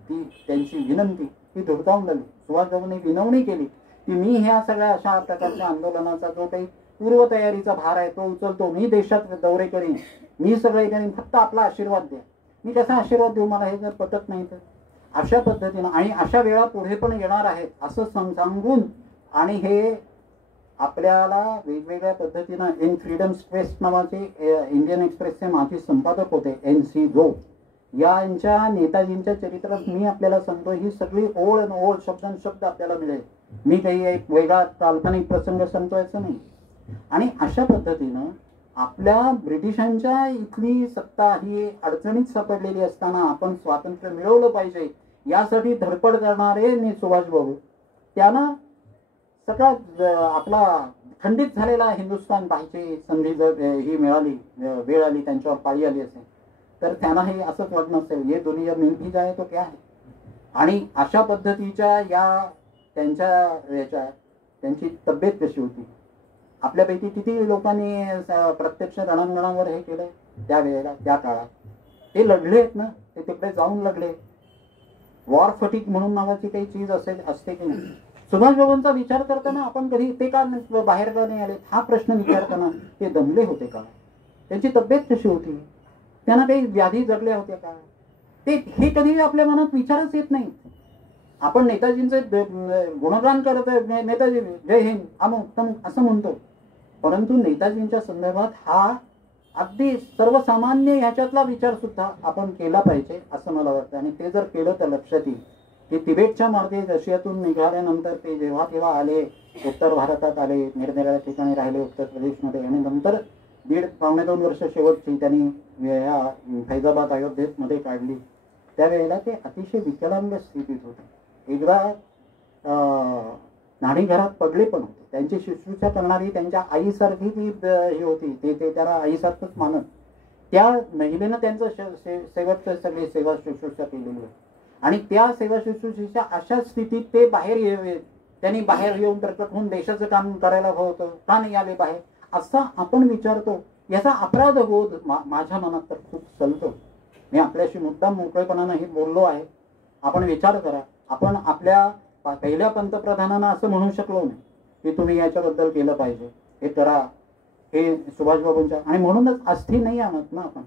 ती त्यांची विनंती ही धुडकावून लावली. सुभाषबाबूंनी विनवणी केली की मी ह्या सगळ्या अशा प्रकारच्या आंदोलनाचा जो काही पूर्वतयारीचा भार आहे तो उचलतो, मी देशात दौरे करीन, मी सगळे करीन, फक्त आपला आशीर्वाद द्या. मी कसा आशीर्वाद देऊ, मला हे जर पटत नाही तर. अशा पद्धतीनं आणि अशा वेळा पुढे पण येणार आहेत असं सांगून आणि हे आपल्याला वेगवेगळ्या पद्धतीनं इन फ्रीडम स्ट्रेस नावाचे इंडियन एक्सप्रेसचे माजी संपादक होते NC जो, यांच्या नेताजींच्या चरित्रात मी आपल्याला सांगतो ही सगळी ओळ आणि ओळ शब्द आपल्याला मिळेल. मी काही एक वेगळा काल्पनिक प्रसंग सांगतोयचं नाही. आणि अशा पद्धतीनं आपल्या ब्रिटिशांच्या इथली सत्ता ही अडचणीत सापडलेली असताना आपण स्वातंत्र्य मिळवलं पाहिजे यासाठी धडपड करणारे सुभाषबाबू, त्यांना सगळा आपला खंडित झालेला हिंदुस्थान पाहायची संधी जर ही मिळाली, वेळ आली, त्यांच्यावर पाळी आली असेल तर त्यांना हे असंच वाटत नसेल ये दुनिया मिल भी जाए तो क्या है. आणि अशा पद्धतीच्या या त्यांची तब्येत कशी होती, आपल्यापैकी किती लोकांनी प्रत्यक्ष रणांगणावर हे केलं त्यावेळेला, त्या काळात ते लढले आहेत ना, ते तिकडे जाऊन लढले. वॉर फटीक म्हणून नावाची काही चीज असते की नाही. सुभाषबाबूंचा विचार करताना आपण कधी ते का बाहेर का नाही आले हा प्रश्न विचारताना ते दमले होते का, त्यांची तब्येत कशी होती, त्यांना काही व्याधी जडल्या होत्या का, ते हे कधी आपल्या मनात विचारच येत नाही. आपण नेताजींचे गुणगान करत आहे, नेताजी जय हिंद अमुक तमुक असं म्हणतो, परंतु नेताजींच्या संदर्भात हा अगदी सर्वसामान्य ह्याच्यातला विचार सुद्धा आपण केला पाहिजे असं मला वाटतं. आणि ते जर केलं तर लक्षात येईल की तिबेटच्या मार्गे रशियातून निघाल्यानंतर ते जेव्हा केव्हा आले, उत्तर भारतात आले, निरनिराळ्या ठिकाणी राहिले उत्तर प्रदेशमध्ये, आणि नंतर 1.5-2 वर्ष शेवटची त्यांनी या फैजाबाद अयोध्येमध्ये काढली. त्यावेळेला ते अतिशय विकलांग स्थितीत होते. एकदा न्हाणीघरात पडले पण होते. त्यांची शुश्रूषा करणारी त्यांच्या आईसारखी ती ही होती, ते त्याला आईसारखंच मानत. त्या महिलेनं त्यांचं शेवटचं सगळी सेवा शुश्रूषा केलेली होती. आणि त्या सेवा शुश्रूषेच्या अशा स्थितीत ते त्यांनी बाहेर येऊन प्रकट होऊन देशाचं काम करायला हवं होतं, का नाही आले बाहेर, असा आपण विचारतो. याचा अपराध बोध माझ्या मनात तर खूप चलतो. मी आपल्याशी मुद्दाम मोकळेपणानं हे बोललो आहे. आपण विचार करा, आपण आपल्या पहिल्या पंतप्रधानांना असं म्हणू शकलो नाही की तुम्ही याच्याबद्दल केलं पाहिजे, हे करा, हे सुभाषबाबूंच्या. आणि म्हणूनच अस्थि नाही आणत ना आपण.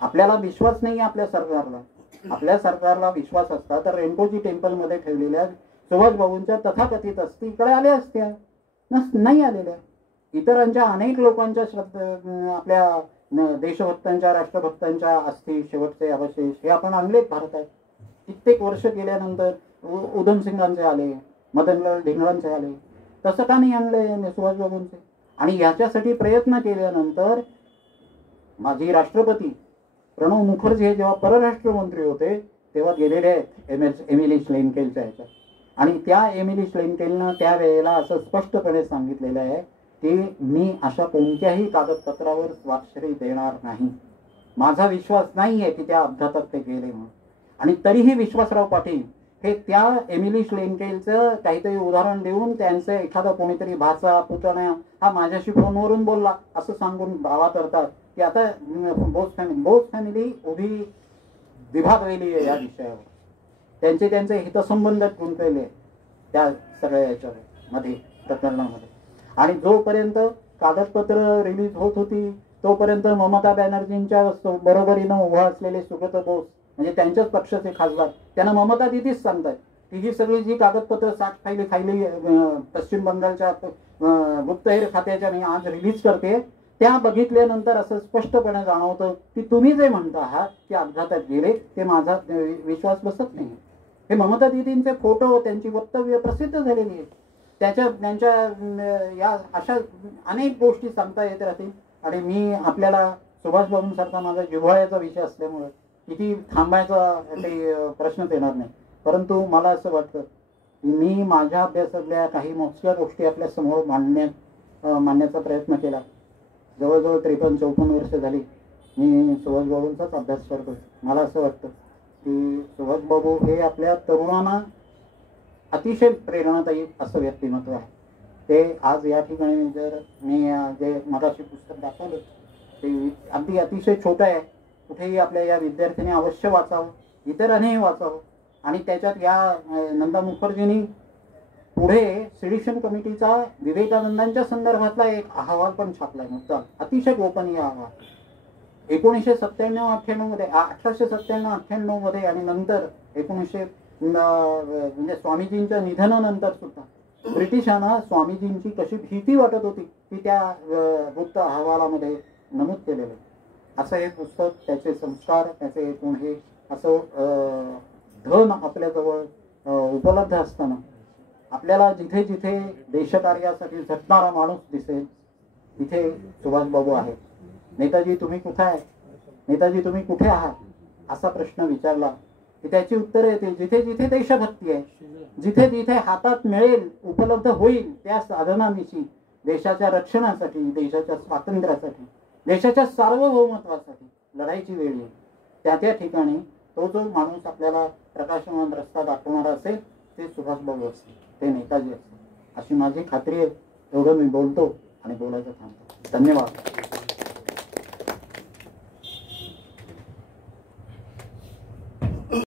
आपल्याला विश्वास नाही आपल्या सरकारला. आपल्या सरकारला विश्वास असता तर रेणकोजी टेम्पलमध्ये ठेवलेल्या सुभाषबाबूंच्या तथाकथित अस्थी इकडे आल्या असत्या, नाही आलेल्या. इतरांच्या अनेक लोकांच्या आपल्या देशभक्तांच्या राष्ट्रभक्तांच्या अस्थी शेवटचे अवशेष हे आपण आणलेत भारतात. कित्येक वर्ष गेल्यानंतर उधमसिंगांचे आले, मदनलाल ढिंगरांचे आले, तसं का नाही आणले सुभाषबाबूंचे. आणि याच्यासाठी प्रयत्न केल्यानंतर माजी राष्ट्रपती प्रणव मुखर्जी हे जेव्हा परराष्ट्र मंत्री होते तेव्हा गेलेले आहेत एमिली श्लेनकेलच्या ह्याच्यात. आणि त्या एमिली श्लेनकेलनं त्यावेळेला असं स्पष्टपणे सांगितलेलं आहे की मी अशा कोणत्याही कागदपत्रावर स्वाक्षरी देणार नाही. माझा विश्वास नाही आहे की त्या अपघातात ते गेले म्हणून. आणि तरीही विश्वासराव पाटील हे त्या एमिली श्लेंकेलचं काहीतरी उदाहरण देऊन त्यांचं एखादा कोणीतरी भाचा पुतण्या हा माझ्याशी फोनवरून बोलला असं सांगून दावा करतात की आता बोस फॅमिली उभी विभागलेली आहे या विषयावर, त्यांचे हितसंबंध गुंतलेले त्या सगळ्या याच्यावर मध्ये प्रकरणामध्ये. आणि जोपर्यंत कागदपत्र रिलीज होत होती तोपर्यंत ममता बॅनर्जींच्या बरोबरीनं उभा असलेले सुब्रत बोस म्हणजे त्यांच्याच पक्षाचे खासदार त्यांना ममता दिदीच सांगतात की ही सगळी जी कागदपत्र 60 फायली पश्चिम बंगालच्या गुप्तहेर खात्याच्या मी आज रिलीज करते, त्या बघितल्यानंतर असं स्पष्टपणे जाणवतं की तुम्ही जे म्हणता आहात की अपघातात गेले ते माझा विश्वास बसत नाही. हे ममता दिदींचे फोटो त्यांची वक्तव्य प्रसिद्ध झालेली आहेत. त्यांच्या या अशा अनेक गोष्टी सांगता येत राहतील. आणि मी आपल्याला सुभाष बाबूंसारखा माझा जिव्हाळ्याचा विषय असल्यामुळे किती थांबायचा काही प्रश्नच येणार नाही. परंतु मला असं वाटतं की मी माझ्या अभ्यासातल्या काही मोजक्या गोष्टी आपल्या समोर मांडण्याचा प्रयत्न केला. जवळजवळ 53-54 वर्ष झाली मी सुभाष बाबूंचाच अभ्यास करतो. मला असं वाटतं की सुभाष बाबू हे आपल्या तरुणांना अतिशय प्रेरणादायी असं व्यक्तिमत्व आहे. ते आज या ठिकाणी जर मी जे मगाशी पुस्तक दाखवलं ते अतिशय छोटं आहे, कुठेही आपल्या या विद्यार्थ्यांनी अवश्य वाचावं, इतरांनीही वाचावं. आणि त्याच्यात या नंदा मुखर्जींनी पुढे सिडिशन कमिटीचा विवेकानंदांच्या संदर्भातला एक अहवाल पण छापलाय, मुद्दा अतिशय गोपनीय अहवाल 1997-98 मध्ये 1897-98 मध्ये आणि नंतर 1900 म्हणजे स्वामीजींच्या निधनानंतर सुद्धा ब्रिटिशांना स्वामीजींची कशी भीती वाटत होती ती त्या गुप्त अहवालामध्ये नमूद केलेलं. असं हे पुस्तक, त्याचे संस्कार, त्याचे एकूण हे असं धन आपल्याजवळ उपलब्ध असताना आपल्याला जिथे जिथे देशकार्यासाठी झटणारा माणूस दिसेल तिथे सुभाष बाबू आहेत. नेताजी तुम्ही कुठे आहे, नेताजी तुम्ही कुठे आहात असा प्रश्न विचारला की त्याची उत्तरं येतील जिथे जिथे देशभक्ती आहे, जिथे जिथे हातात मिळेल उपलब्ध होईल त्या साधनांविषयी देशाच्या रक्षणासाठी, देशाच्या स्वातंत्र्यासाठी, देशाच्या सार्वभौमत्वासाठी लढाईची वेळ येईल. त्या त्या ठिकाणी तो जो माणूस आपल्याला प्रकाशमान रस्ता दाखवणारा असेल ते सुभाष बाबू असतील, ते नेताजी असतील अशी माझी खात्री आहे. एवढं मी बोलतो आणि बोलायचं थांबतो. धन्यवाद.